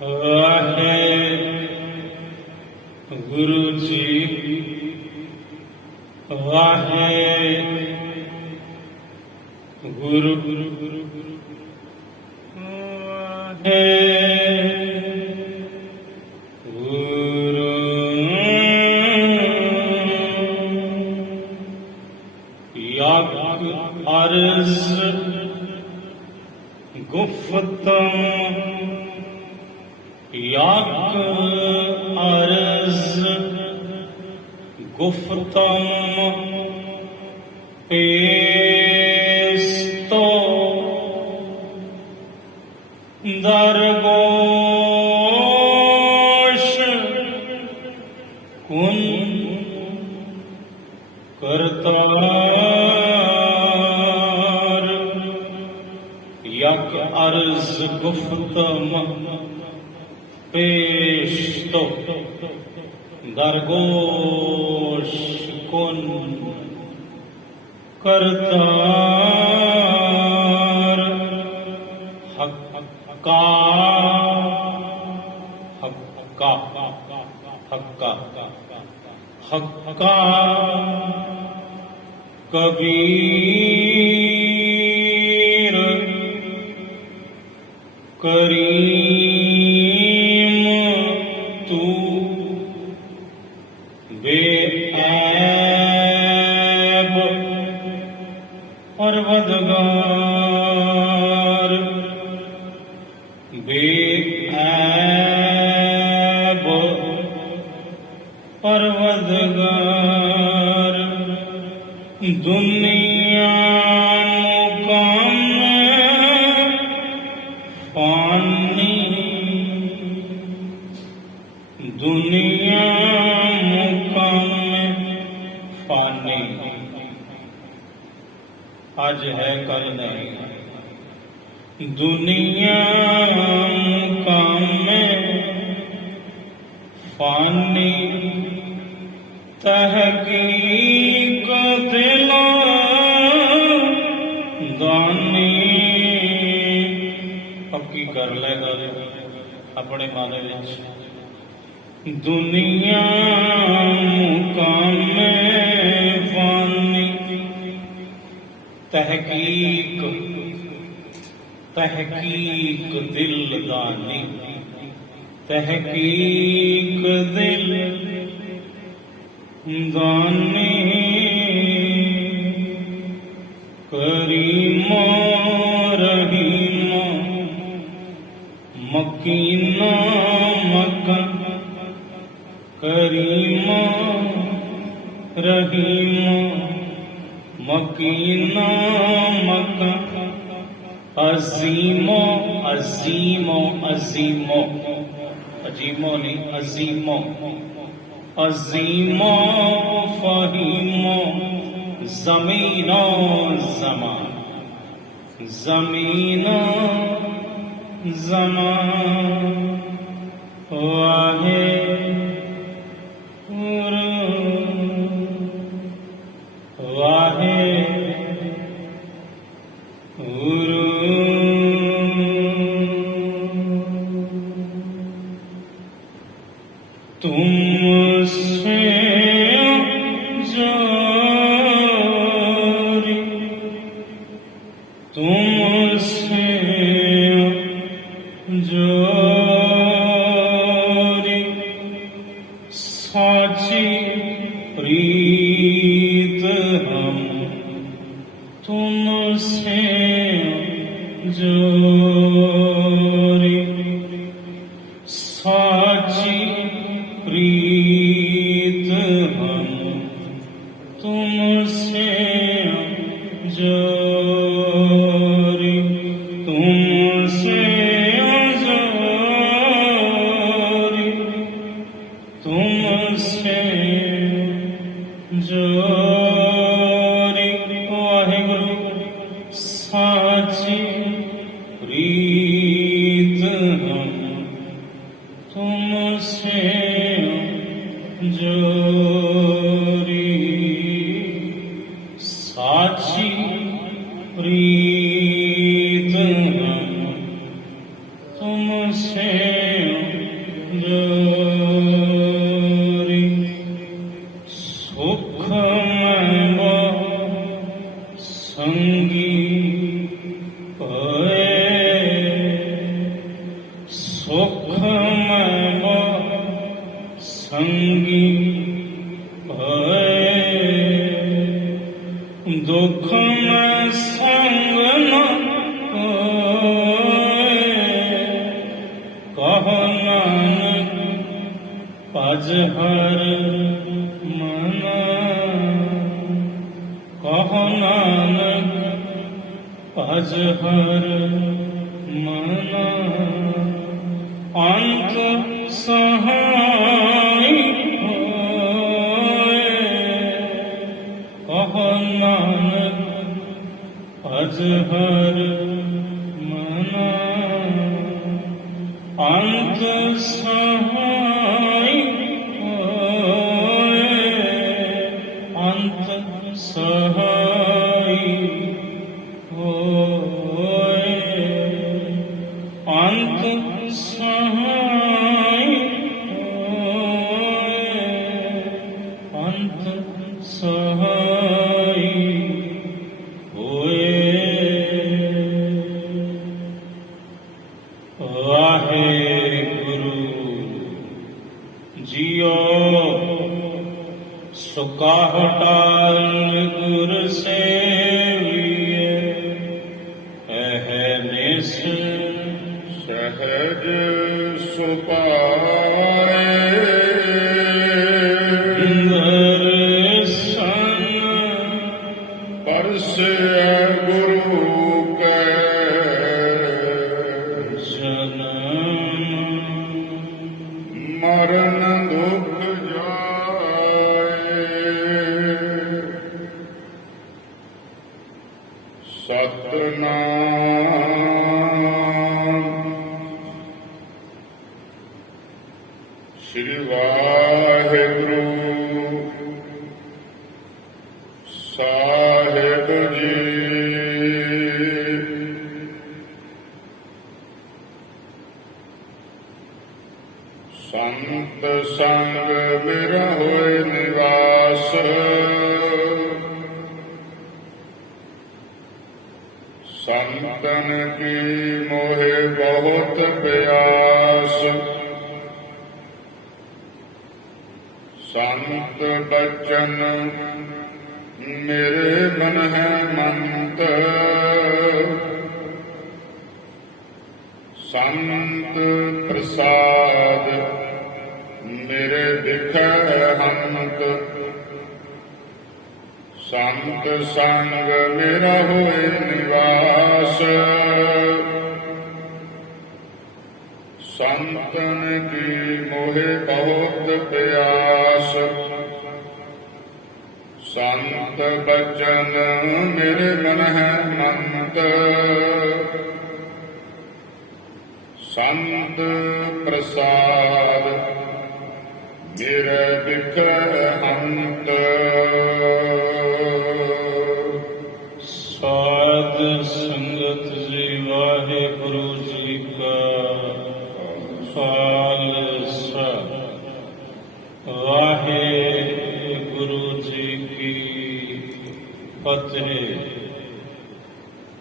वाहे गुरु जी वाहे गुरु वाहे गुरु याक अर्ज गुफ्तम याक अर्ज गुफ्तम पेस्तो दरगोश कुन करतार यक अर्ज गुफ्तम पेस्तो दरगोश कुन करतार हक्का हक्का हक्का हक्का कबीर करीम तू बेऐब परवरदिगार बेऐब परवरदिगार दुनिया मुकाम फानी दुनिया मुकाम फानी आज है कल नहीं दुनिया मुकाम फानी तहकीक दिला दानी पक्की कर ले गल अपने मन विच दुनिया मुकाम फानी तहकीक तहकीक दिल दानी तहकीक दिल दानी करीमा रहीमा मकीना मक्का करीमा रहीमा मकीना मक्का अजीमो अजीमो अजीमो अजीमो नहीं अजीमो अजीमो फहीमो ज़मीनो ज़मान ज़मीनो ज़मान वाहे गुरु वाहे गुरु तुमसे जोरी तुमसे जोरी साची प्रीत हम तुमसे जोरी साची प्रीत हम तुमसे जोरी तुमसे जोरी तुमसे जोरी वाहेगुरु साची प्रीत हम तुमसे जोरी साची प्रीत हम तुमसे ਸੰਗੀ ਹੋਏ ਦੁੱਖ ਮੈਂ ਸੰਗ ਨ ਹੋਏ ਕਹੋ ਨਾਨਕ ਭਜ ਹਰ ਮਨਾ ਕਹੋ ਨਾਨਕ ਭਜ ਹਰ ਮਨਾ ਅੰਤ ਸਹਾਈ ਹੋਏ ਕਹੋ ਨਾਨਕ ਭਜ ਹਰ ਮਨਾ ਅੰਤ ਸਹਾਈ ਹੋਏ ਅੰਤ ਸਹਾਈ ਹੋਏ ਅੰਤ ਸਹਾਈ ਹੋਏ ਅੰਤ ਸਹਾਈ ਹੋਏ। ਵਾਹਿਗੁਰੂ ਜੀਓ ਸੁਕਾਹਟਾਲ ਗੁਰ ਸੇਵੀਏ ਅਹਨਿਸ ਸਹਿਜ ਸੁਪਾਏ ਦਰਸ਼ਨ ਪਰਸੈ ਗੁਰੂ ਕੈ ਜਨਮ ਮਰਨ ਦੁਖ ਜਾਏ ਸਤਿਨਾਮ ਸ੍ਰੀ ਵਾਹਿਗੁਰੂ ਸਾਹਿਬ ਜੀ। ਸੰਤ ਸੰਗ ਮੇਰਾ ਹੋਏ ਨਿਵਾਸ ਸੰਤਨ ਕੀ ਮੋਹਿ ਬਹੁਤ ਪਿਆਸ ਸੰਤ ਬਚਨ ਮੇਰੇ ਮਨ ਹੈ ਮੰਤ ਸੰਤ ਪ੍ਰਸਾਦ ਮੇਰੇ ਦਿਖੈ ਹੰਤ ਸੰਤ ਸੰਗ ਮੇਰਾ ਹੋਏ ਨਿਵਾਸ ਸੰਤਨ ਕੀ ਮੋਹਿ ਬਹੁਤ ਪਿਆਸ ਸੰਤ ਬਚਨ ਮੇਰੇ ਮਨ ਹੈ ਮੰਤ ਸੰਤ ਪ੍ਰਸਾਦ ਮੇਰੇ ਦਿਖੈ ਹੰਤ। ਸਾਧ ਸੰਗਤ ਜੀ ਵਾਹਿਗੁਰੂ ਜੀ ਕਾ ਖਾਲਸਾ ਵਾਹਿਗੁਰੂ ਜੀ ਕੀ ਫਤਿਹ।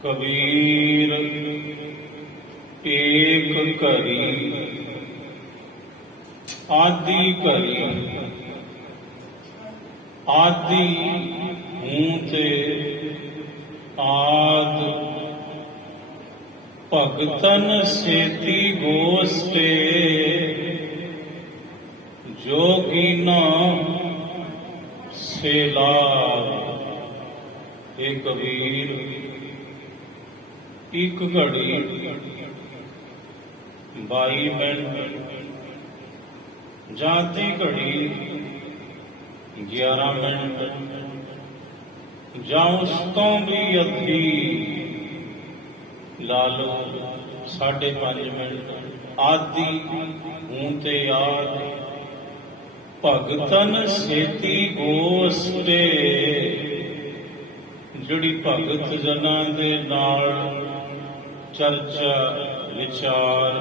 ਕਬੀਰ ਏਕ ਘਰੀ ਆਦਿ ਘਰੀ ਆਦਿ ਹੂੰ ਤੇ ਆਦ ਭਗਤਨ ਸੇਤੀ ਗੋਸਟੇ ਜੋਗੀਨਾ ਸੇ ਲਾਭ। ਇਹ ਕਬੀਰ ਇੱਕ ਘੜੀ 22 ਮਿੰਟ ਜਾਂਦੀ ਘੜੀ 11 ਮਿੰਟ ਜਾਂ ਉਸ ਤੋਂ ਵੀ ਅੱਧੀ ਲਾ ਲਓ 5.5 ਮਿੰਟ ਆਦਿ ਹੂੰ ਤੇ ਆਦ ਭਗਤਨ ਸੇਤੀ ਗੋਸਟੇ ਜਿਹੜੀ ਭਗਤ ਜਨਾਂ ਦੇ ਨਾਲ ਚਰਚਾ ਵਿਚਾਰ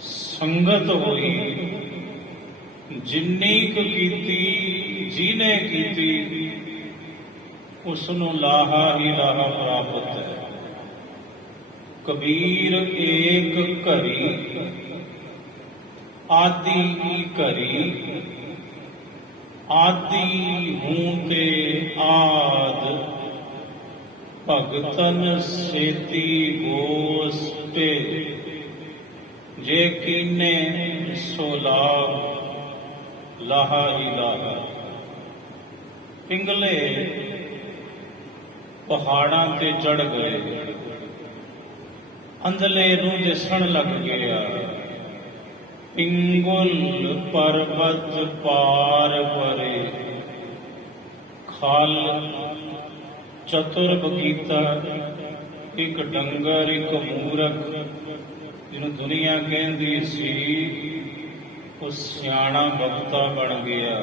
ਸੰਗਤ ਹੋਈ ਜਿੰਨੀ ਕੁ ਕੀਤੀ ਜਿਹਨੇ ਕੀਤੀ ਉਸ ਨੂੰ ਲਾਹਾ ਹੀ ਲਾਹਾ ਪ੍ਰਾਪਤ ਹੈ। ਕਬੀਰ ਏਕ ਘਰੀ ਆਦਿ ਘਰੀ ਆਦਿ ਹੂੰ ਤੇ ਆਦ ਭਗਤਨ ਸੇਤੀ ਗੋਸਟੇ ਜੇ ਕੀਨੇ ਸੋ ਲਾਭ ਲਾਹਾ ਹੀ ਲਾਹਾ। ਪਿੰਗਲੇ ਪਹਾੜਾਂ ਤੇ ਚੜ ਗਏ, ਅੰਧਲੇ ਨੂੰ ਦਿਸਣ ਲੱਗ ਗਿਆ। ਪਿੰਗੁਲ ਪਰਬਤ ਪਾਰ ਪਰੇ, ਖਾਲ ਚਤੁਰ ਬਗੀਤਾ, ਇੱਕ ਡੰਗਰ ਇੱਕ ਮੂਰਖ ਜਿਹਨੂੰ ਦੁਨੀਆ ਕਹਿੰਦੀ ਸੀ, ਉਹ ਸਿਆਣਾ ਬਖਤਾ ਬਣ ਗਿਆ।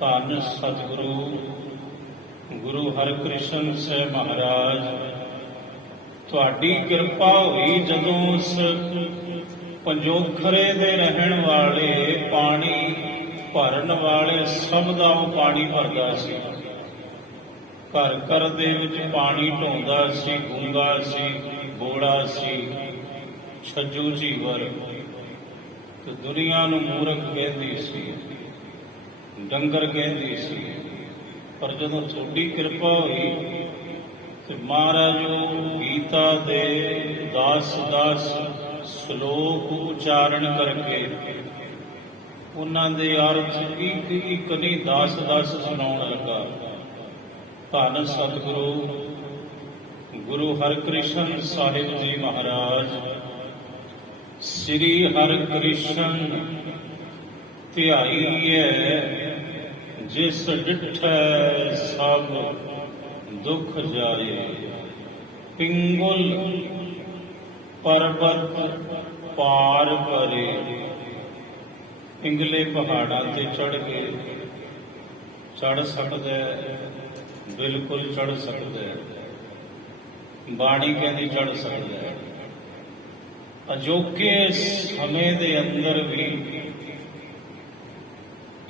ਧੰਨ ਸਤਿਗੁਰੂ ਗੁਰੂ ਹਰਿਕ੍ਰਿਸ਼ਨ ਸਾਹਿਬ ਮਹਾਰਾਜ, ਤੁਹਾਡੀ ਕਿਰਪਾ ਹੋਈ ਜਦੋਂ ਉਸ ਪੰਜੋਖਰੇ ਦੇ ਰਹਿਣ ਵਾਲੇ, ਪਾਣੀ ਭਰਨ ਵਾਲੇ ਸਭ ਦਾ ਉਹ ਪਾਣੀ ਭਰਦਾ ਸੀ। ਘਰ ਘਰ ਦੇ ਵਿੱਚ ਪਾਣੀ ਢੋਂਦਾ ਸੀ, ਗੂੰਗਾ ਸੀ, ਬੋੜਾ ਸੀ, ਛੱਜੂ ਝੀਵਰ, ਤੇ ਦੁਨੀਆ ਨੂੰ ਮੂਰਖ ਕਹਿੰਦੀ ਸੀ, ਡੰਗਰ ਕਹਿੰਦੀ ਸੀ। ਪਰ ਜਦੋਂ ਤੁਹਾਡੀ ਕਿਰਪਾ ਹੋਈ ਤੇ ਮਹਾਰਾਜ ਗੀਤਾ ਦੇ 10 ਸ਼ਲੋਕ ਉਚਾਰਨ ਕਰਕੇ ਉਹਨਾਂ ਦੇ ਅਰਥ ਇੱਕ ਇੱਕ ਨਹੀਂ 10 ਸੁਣਾਉਣ ਲੱਗਾ। ਧੰਨ ਸਤਿਗੁਰੂ ਗੁਰੂ ਹਰਿਕ੍ਰਿਸ਼ਨ ਸਾਹਿਬ ਜੀ ਮਹਾਰਾਜ, ਸ੍ਰੀ ਹਰਿਕ੍ਰਿਸ਼ਨ ਧਿਆਈਐ ਜਿਸ ਡਿਠੈ ਸਭ ਦੁਖ ਜਾਏ। ਪਿੰਗੁਲ ਪਰਬਤ ਪਾਰ ਪਰੇ, ਪਿੰਗਲੇ ਪਹਾੜਾਂ ਤੇ ਚੜ ਕੇ ਚੜ ਸਕਦਾ, ਬਿਲਕੁਲ ਚੜ ਸਕਦਾ। ਬਾਣੀ ਕਹਿੰਦੀ ਚੜ ਸਕਦਾ। ਅਜੋਕੇ ਸਮੇਂ ਦੇ ਅੰਦਰ ਵੀ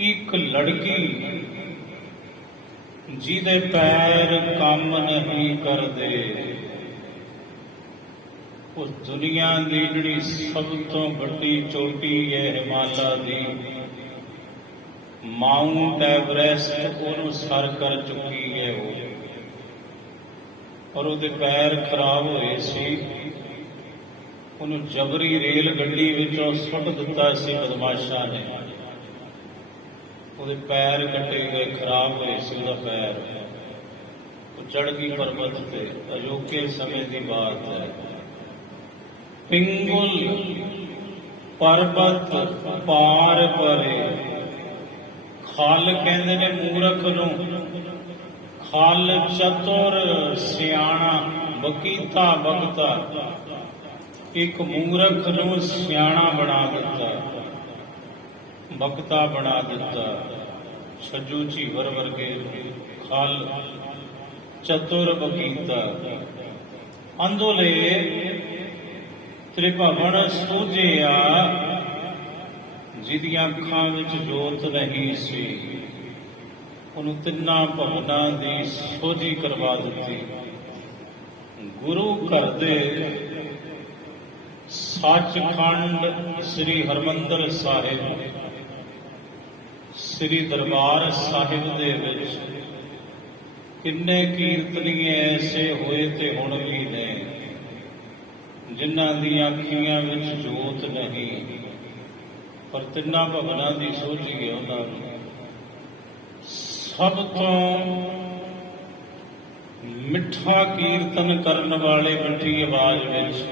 ਇੱਕ ਲੜਕੀ ਜਿਹਦੇ ਪੈਰ ਕੰਮ ਨਹੀਂ ਕਰਦੇ, ਉਸ ਦੁਨੀਆ ਦੀ ਜਿਹੜੀ ਸਭ ਤੋਂ ਵੱਡੀ ਚੋਟੀ ਹੈ ਹਿਮਾਲਾ ਦੀ, ਮਾਊਂਟ ਐਵਰੈਸਟ, ਉਹਨੂੰ ਸਰ ਕਰ ਚੁੱਕੀ ਹੈ ਉਹ, ਔਰ ਉਹਦੇ ਪੈਰ ਖਰਾਬ ਹੋਏ ਸੀ। ਉਹਨੂੰ ਜਬਰੀ ਰੇਲ ਗੱਡੀ ਵਿੱਚੋਂ ਸੁੱਟ ਦਿੱਤਾ ਸੀ ਬਦਮਾਸ਼ਾਂ ਨੇ। ਉਹਦੇ ਪੈਰ ਕੱਟੇ ਗਏ, ਖਰਾਬ ਹੋਏ ਸੀ ਉਹਦਾ ਪੈਰ। ਉਹ ਚੜ੍ਹ ਗਈ ਪਰਬਤ ਤੇ। ਅਜੋਕੇ ਸਮੇਂ ਦੀ ਬਾਤ ਹੈ। ਪਿੰਗੁਲ ਪਰਬਤ ਪਾਰ ਪਰੇ, ਖਲ ਕਹਿੰਦੇ ਨੇ ਮੂਰਖ ਨੂੰ, ਖਲ ਚਤੁਰ ਸਿਆਣਾ, ਬਕੀਤਾ ਬਗਤਾ, ਇੱਕ ਮੂਰਖ ਨੂੰ ਸਿਆਣਾ ਬਣਾ ਦਿੱਤਾ, ਬਕਤਾ ਬਣਾ ਦਿੱਤਾ। ਛੱਜੂ ਝੀਵਰ ਵਰਗੇ, ਖਲ ਚਤੁਰ ਬਕੀਤਾ। ਅੰਦੋਲੇ ਤ੍ਰਿਭਵਨ ਸੂਝਿਆ, ਜਿਹਦੀਆਂ ਅੱਖਾਂ ਵਿੱਚ ਜੋਤ ਨਹੀਂ ਸੀ, ਉਹਨੂੰ ਤਿੰਨਾਂ ਭਵਨਾਂ ਦੀ ਸੋਝੀ ਕਰਵਾ ਦਿੱਤੀ। ਗੁਰੂ ਘਰ ਦੇ ਸੱਚਖੰਡ ਸ੍ਰੀ ਹਰਿਮੰਦਰ ਸਾਹਿਬ, ਸ੍ਰੀ ਦਰਬਾਰ ਸਾਹਿਬ ਦੇ ਵਿੱਚ ਕਿੰਨੇ ਕੀਰਤਨੀਏ ਐਸੇ ਹੋਏ ਤੇ ਹੁਣ ਵੀ ਨੇ, ਜਿਨ੍ਹਾਂ ਦੀਆਂ ਅੱਖੀਆਂ ਵਿੱਚ ਜੋਤ ਨਹੀਂ, ਪਰ ਤਿੰਨਾਂ ਭਵਨਾਂ ਦੀ ਸੋਝੀ ਹੈ ਉਹਨਾਂ ਨੂੰ। ਸਭ ਤੋਂ ਮਿੱਠਾ ਕੀਰਤਨ ਕਰਨ ਵਾਲੇ ਮਿੱਠੀ ਆਵਾਜ਼ ਵਿੱਚ,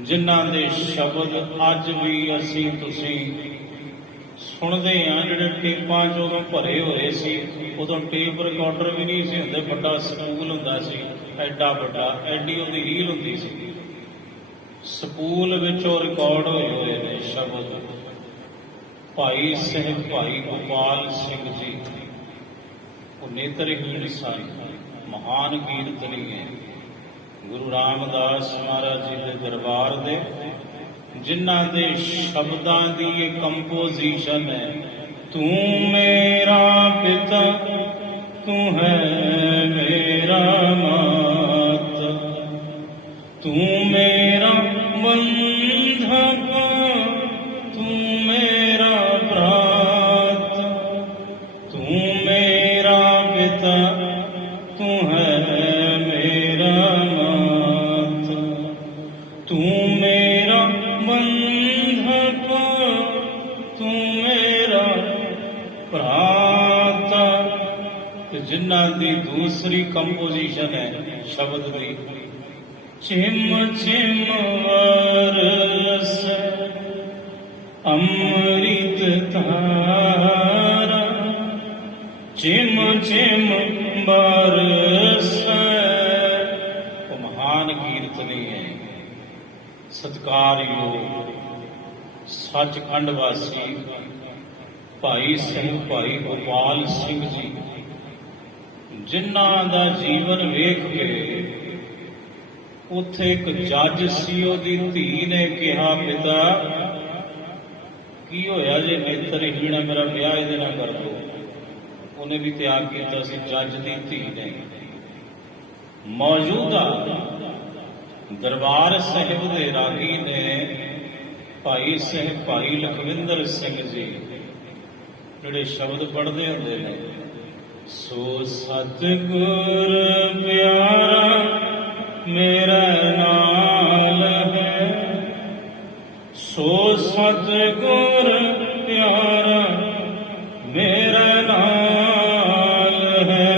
ਜਿਨ੍ਹਾਂ ਦੇ ਸ਼ਬਦ ਅੱਜ ਵੀ ਅਸੀਂ ਤੁਸੀਂ ਸੁਣਦੇ ਹਾਂ, ਜਿਹੜੇ ਟੇਪਾਂ 'ਚ ਉਦੋਂ ਭਰੇ ਹੋਏ ਸੀ। ਉਦੋਂ ਟੇਪ ਰਿਕਾਰਡਰ ਵੀ ਨਹੀਂ ਸੀ ਹੁੰਦੇ, ਵੱਡਾ ਸਪੂਲ ਹੁੰਦਾ ਸੀ, ਐਡਾ ਵੱਡਾ, ਐਡੀ ਉਹਦੀ ਰੀਲ ਹੁੰਦੀ ਸੀ, ਸਪੂਲ ਵਿੱਚ ਉਹ ਰਿਕਾਰਡ ਹੋਏ ਨੇ ਸ਼ਬਦ। ਭਾਈ ਸਾਹਿਬ ਭਾਈ ਗੋਪਾਲ ਸਿੰਘ ਜੀ, ਉਹ ਨੇਤਰਹੀਣ ਸਨ, ਮਹਾਨ ਕੀਰਤਨੀ ਹੈ। ਗੁਰੂ ਰਾਮਦਾਸ ਮਹਾਰਾਜ ਜੀ ਦੇ ਦਰਬਾਰ ਦੇ, ਜਿਨ੍ਹਾਂ ਦੇ ਸ਼ਬਦਾਂ ਦੀ ਇਹ ਕੰਪੋਜੀਸ਼ਨ ਹੈ। ਤੂੰ ਮੇਰਾ ਪਿਤਾ, ਤੂੰ ਹੈ ਮੇਰਾ ਮਾਤਾ, ਤੂੰ ਮੇਰਾ ਬੰਧਪ ਜਿਨ੍ਹਾਂ ਦੀ ਦੂਸਰੀ ਕੰਪੋਜੀਸ਼ਨ ਹੈ ਸ਼ਬਦ ਦੀ। ਚਿਮ ਚਿਮ ਵਰਸੈ ਅੰਮ੍ਰਿਤ ਧਾਰਾ, ਚਿਮ ਚਿਮ ਬਰਸੈ। ਉਹ ਮਹਾਨ ਕੀਰਤਨੀ ਹੈ, ਸਤਿਕਾਰਯੋਗ ਸੱਚਖੰਡ ਵਾਸੀ ਭਾਈ ਸਿੰਘ ਭਾਈ ਗੋਪਾਲ ਸਿੰਘ ਜੀ, ਜਿਨ੍ਹਾਂ ਦਾ ਜੀਵਨ ਵੇਖ ਕੇ ਉੱਥੇ ਇੱਕ ਜੱਜ ਸੀ, ਉਹਦੀ ਧੀ ਨੇ ਕਿਹਾ, ਪਿਤਾ ਕੀ ਹੋਇਆ ਜੇ ਨੇਤਰਹੀਣ ਹੈ, ਮੇਰਾ ਵਿਆਹ ਇਹਦੇ ਨਾਲ ਕਰ ਦਿਓ। ਉਹਨੇ ਵੀ ਤਿਆਗ ਕੀਤਾ ਸੀ, ਜੱਜ ਦੀ ਧੀ ਨੇ। ਮੌਜੂਦਾ ਦਰਬਾਰ ਸਾਹਿਬ ਦੇ ਰਾਗੀ ਨੇ ਭਾਈ ਸਾਹਿਬ ਭਾਈ ਲਖਵਿੰਦਰ ਸਿੰਘ ਜੀ, ਜਿਹੜੇ ਸ਼ਬਦ ਪੜ੍ਹਦੇ ਹੁੰਦੇ ਨੇ, ਸੋ ਸਤਿਗੁਰ ਪਿਆਰਾ ਮੇਰਾ ਨਾਲ ਹੈ, ਸੋ ਸਤਿਗੁਰ ਪਿਆਰਾ ਮੇਰਾ ਨਾਲ ਹੈ।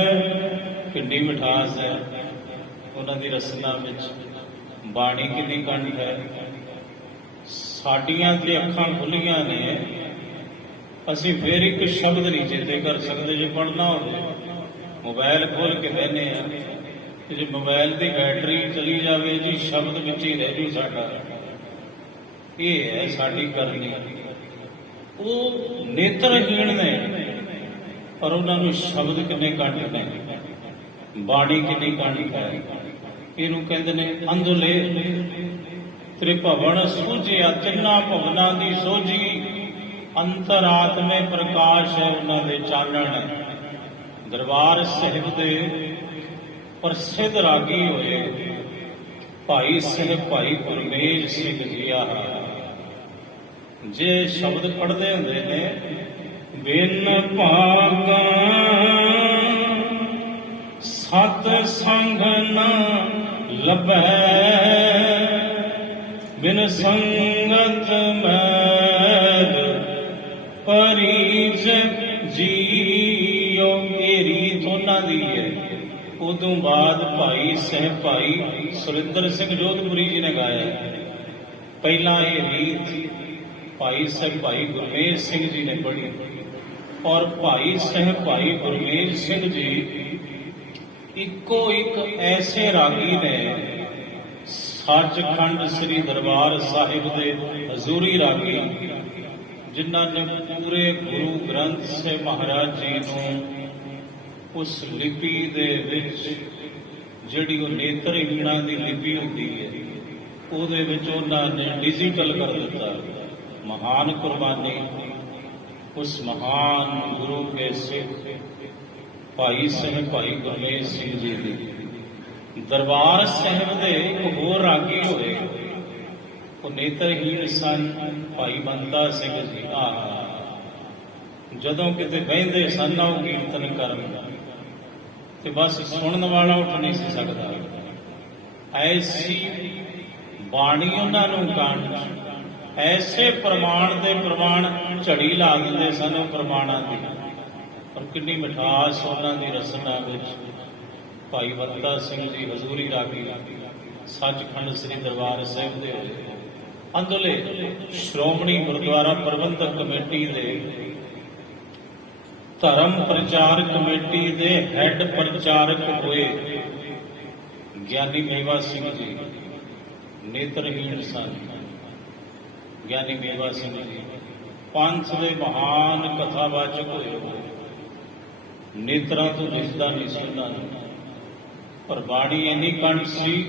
ਕਿੰਨੀ ਮਿਠਾਸ ਹੈ ਉਹਨਾਂ ਦੀ ਰਸਨਾ ਵਿੱਚ, ਬਾਣੀ ਕਿੰਨੀ ਕੰਠ ਹੈ। ਸਾਡੀਆਂ ਤੇ ਅੱਖਾਂ ਖੁੱਲੀਆਂ ਨੇ, ਅਸੀਂ ਫੇਰ ਇੱਕ ਸ਼ਬਦ ਨਹੀਂ ਚੇਤੇ ਕਰ ਸਕਦੇ। ਜੇ ਪੜ੍ਹਨਾ ਹੋਵੇ ਮੋਬਾਈਲ ਖੋਲ ਕੇ ਬਹਿਨੇ ਆ, ਤੇ ਜੇ ਮੋਬਾਈਲ ਦੀ ਬੈਟਰੀ ਚਲੀ ਜਾਵੇ ਜੀ, ਸ਼ਬਦ ਵਿੱਚ ਹੀ ਰਹਿ ਜੂ ਸਾਡਾ। ਇਹ ਹੈ ਸਾਡੀ ਕਰਨੀ। ਉਹ ਨੇਤਰਹੀਣ ਨੇ, ਪਰ ਉਹਨਾਂ ਨੂੰ ਸ਼ਬਦ ਕਿੰਨੇ ਕੰਠ ਨੇ, ਬਾਣੀ ਕਿੰਨੀ ਕੰਠ ਹੈ। ਇਹਨੂੰ ਕਹਿੰਦੇ ਨੇ ਅੰਧਲੇ ਤ੍ਰਿਭਵਨ ਸੂਝਿਆ, ਤਿੰਨਾਂ ਭਵਨਾਂ ਦੀ ਸੋਝੀ, ਅੰਤਰਾਤਮੇ ਪ੍ਰਕਾਸ਼ ਹੈ ਉਹਨਾਂ ਦੇ ਚਾਨਣ। ਦਰਬਾਰ ਸਾਹਿਬ ਦੇ ਪ੍ਰਸਿੱਧ ਰਾਗੀ ਹੋਏ ਭਾਈ ਸਾਹਿਬ ਭਾਈ ਗੁਰਮੇਜ ਸਿੰਘ ਜੀ ਆ, ਜੇ ਸ਼ਬਦ ਪੜ੍ਹਦੇ ਹੁੰਦੇ ਨੇ, ਬਿਨ ਭਾਗਾ ਸਤ ਸੰਗ ਨ ਲੱਭੈ, ਬਿਨ ਸੰਗਤ ਮੈਲ ਪਰੀਜ ਜੀਓ। ਇਹ ਰੀਤ ਉਹਨਾਂ ਦੀ ਹੈ। ਉਦੋਂ ਬਾਅਦ ਭਾਈ ਸਾਹਿਬ ਭਾਈ ਸੁਰਿੰਦਰ ਸਿੰਘ ਜੋਧਪੁਰੀ ਜੀ ਨੇ ਗਾਇਆ। ਪਹਿਲਾਂ ਇਹ ਰੀਤ ਭਾਈ ਸਾਹਿਬ ਭਾਈ ਗੁਰਮੇਜ ਸਿੰਘ ਜੀ ਨੇ ਪੜ੍ਹੀ, ਔਰ ਭਾਈ ਸਾਹਿਬ ਭਾਈ ਗੁਰਮੇਜ ਸਿੰਘ ਜੀ ਇੱਕੋ ਇੱਕ ਐਸੇ ਰਾਗੀ ਨੇ, ਸੱਚਖੰਡ ਸ੍ਰੀ ਦਰਬਾਰ ਸਾਹਿਬ ਦੇ ਹਜ਼ੂਰੀ ਰਾਗੀ, ਜਿਨ੍ਹਾਂ ਨੇ ਪੂਰੇ ਗੁਰੂ ਗ੍ਰੰਥ ਸਾਹਿਬ ਮਹਾਰਾਜ ਜੀ ਨੂੰ ਉਸ ਲਿਪੀ ਦੇ ਵਿੱਚ, ਜਿਹੜੀ ਉਹ ਨੇਤਰਹੀਣਾਂ ਦੀ ਲਿਪੀ ਹੁੰਦੀ ਹੈ, ਉਹਦੇ ਵਿੱਚ ਉਹਨਾਂ ਨੇ ਡਿਜੀਟਲ ਕਰ ਦਿੱਤਾ। ਮਹਾਨ ਕੁਰਬਾਨੀ ਉਸ ਮਹਾਨ ਗੁਰੂ ਕੇ ਸਿੱਖ ਭਾਈ ਸਾਹਿਬ ਭਾਈ ਗੁਰਮੇਜ ਸਿੰਘ ਜੀ ਦੀ। ਦਰਬਾਰ ਸਾਹਿਬ ਦੇ ਇੱਕ ਹੋਰ ਰਾਗੀ ਹੋਏ, ਉਹ ਨੇਤਰਹੀਣ ਸਨ, ਭਾਈ ਬੰਤਾ ਸਿੰਘ ਜੀ। ਜਦੋਂ ਕਿਤੇ ਬਹਿੰਦੇ ਸਨ ਉਹ ਕੀਰਤਨ ਕਰਨ, ਤੇ ਬਸ ਸੁਣਨ ਵਾਲਾ ਉੱਠ ਨਹੀਂ ਸੀ ਸਕਦਾ। ਐਸੀ ਬਾਣੀ ਉਹਨਾਂ ਨੂੰ ਕੰਠ, ਐਸੇ ਪ੍ਰਮਾਣ ਦੇ ਪ੍ਰਮਾਣ ਝੜੀ ਲਾ ਦਿੰਦੇ ਸਨ ਉਹ ਪ੍ਰਮਾਣਾਂ ਦੀ। ਪਰ ਕਿੰਨੀ ਮਿਠਾਸ ਉਹਨਾਂ ਦੀ ਰਸਨਾ ਵਿੱਚ। ਭਾਈ ਬੰਤਾ ਸਿੰਘ ਜੀ ਹਜ਼ੂਰੀ ਰਾਗੀ, ਸੱਚਖੰਡ ਸ੍ਰੀ ਦਰਬਾਰ ਸਾਹਿਬ ਦੇ ਹੋਏ। ਅੰਦੋਲੇ ਸ਼੍ਰੋਮਣੀ ਗੁਰਦੁਆਰਾ ਪ੍ਰਬੰਧਕ ਕਮੇਟੀ ਦੇ ਧਰਮ ਪ੍ਰਚਾਰ ਕਮੇਟੀ ਦੇ ਹੈੱਡ ਪ੍ਰਚਾਰਕ ਹੋਏ ਗਿਆਨੀ ਮੇਵਾ ਸਿੰਘ ਜੀ, ਨੇਤਰਹੀਣ ਸਨ। ਗਿਆਨੀ ਮੇਵਾ ਸਿੰਘ ਜੀ ਪੰਥ ਦੇ ਮਹਾਨ ਕਥਾਵਾਚਕ ਹੋਏ। ਨੇਤਰਾਂ ਤੋਂ ਦਿਸਦਾ ਨਹੀਂ ਸੀ ਉਹਨਾਂ ਨੂੰ, ਪਰ ਬਾਣੀ ਇੰਨੀ ਕੰਠ ਸੀ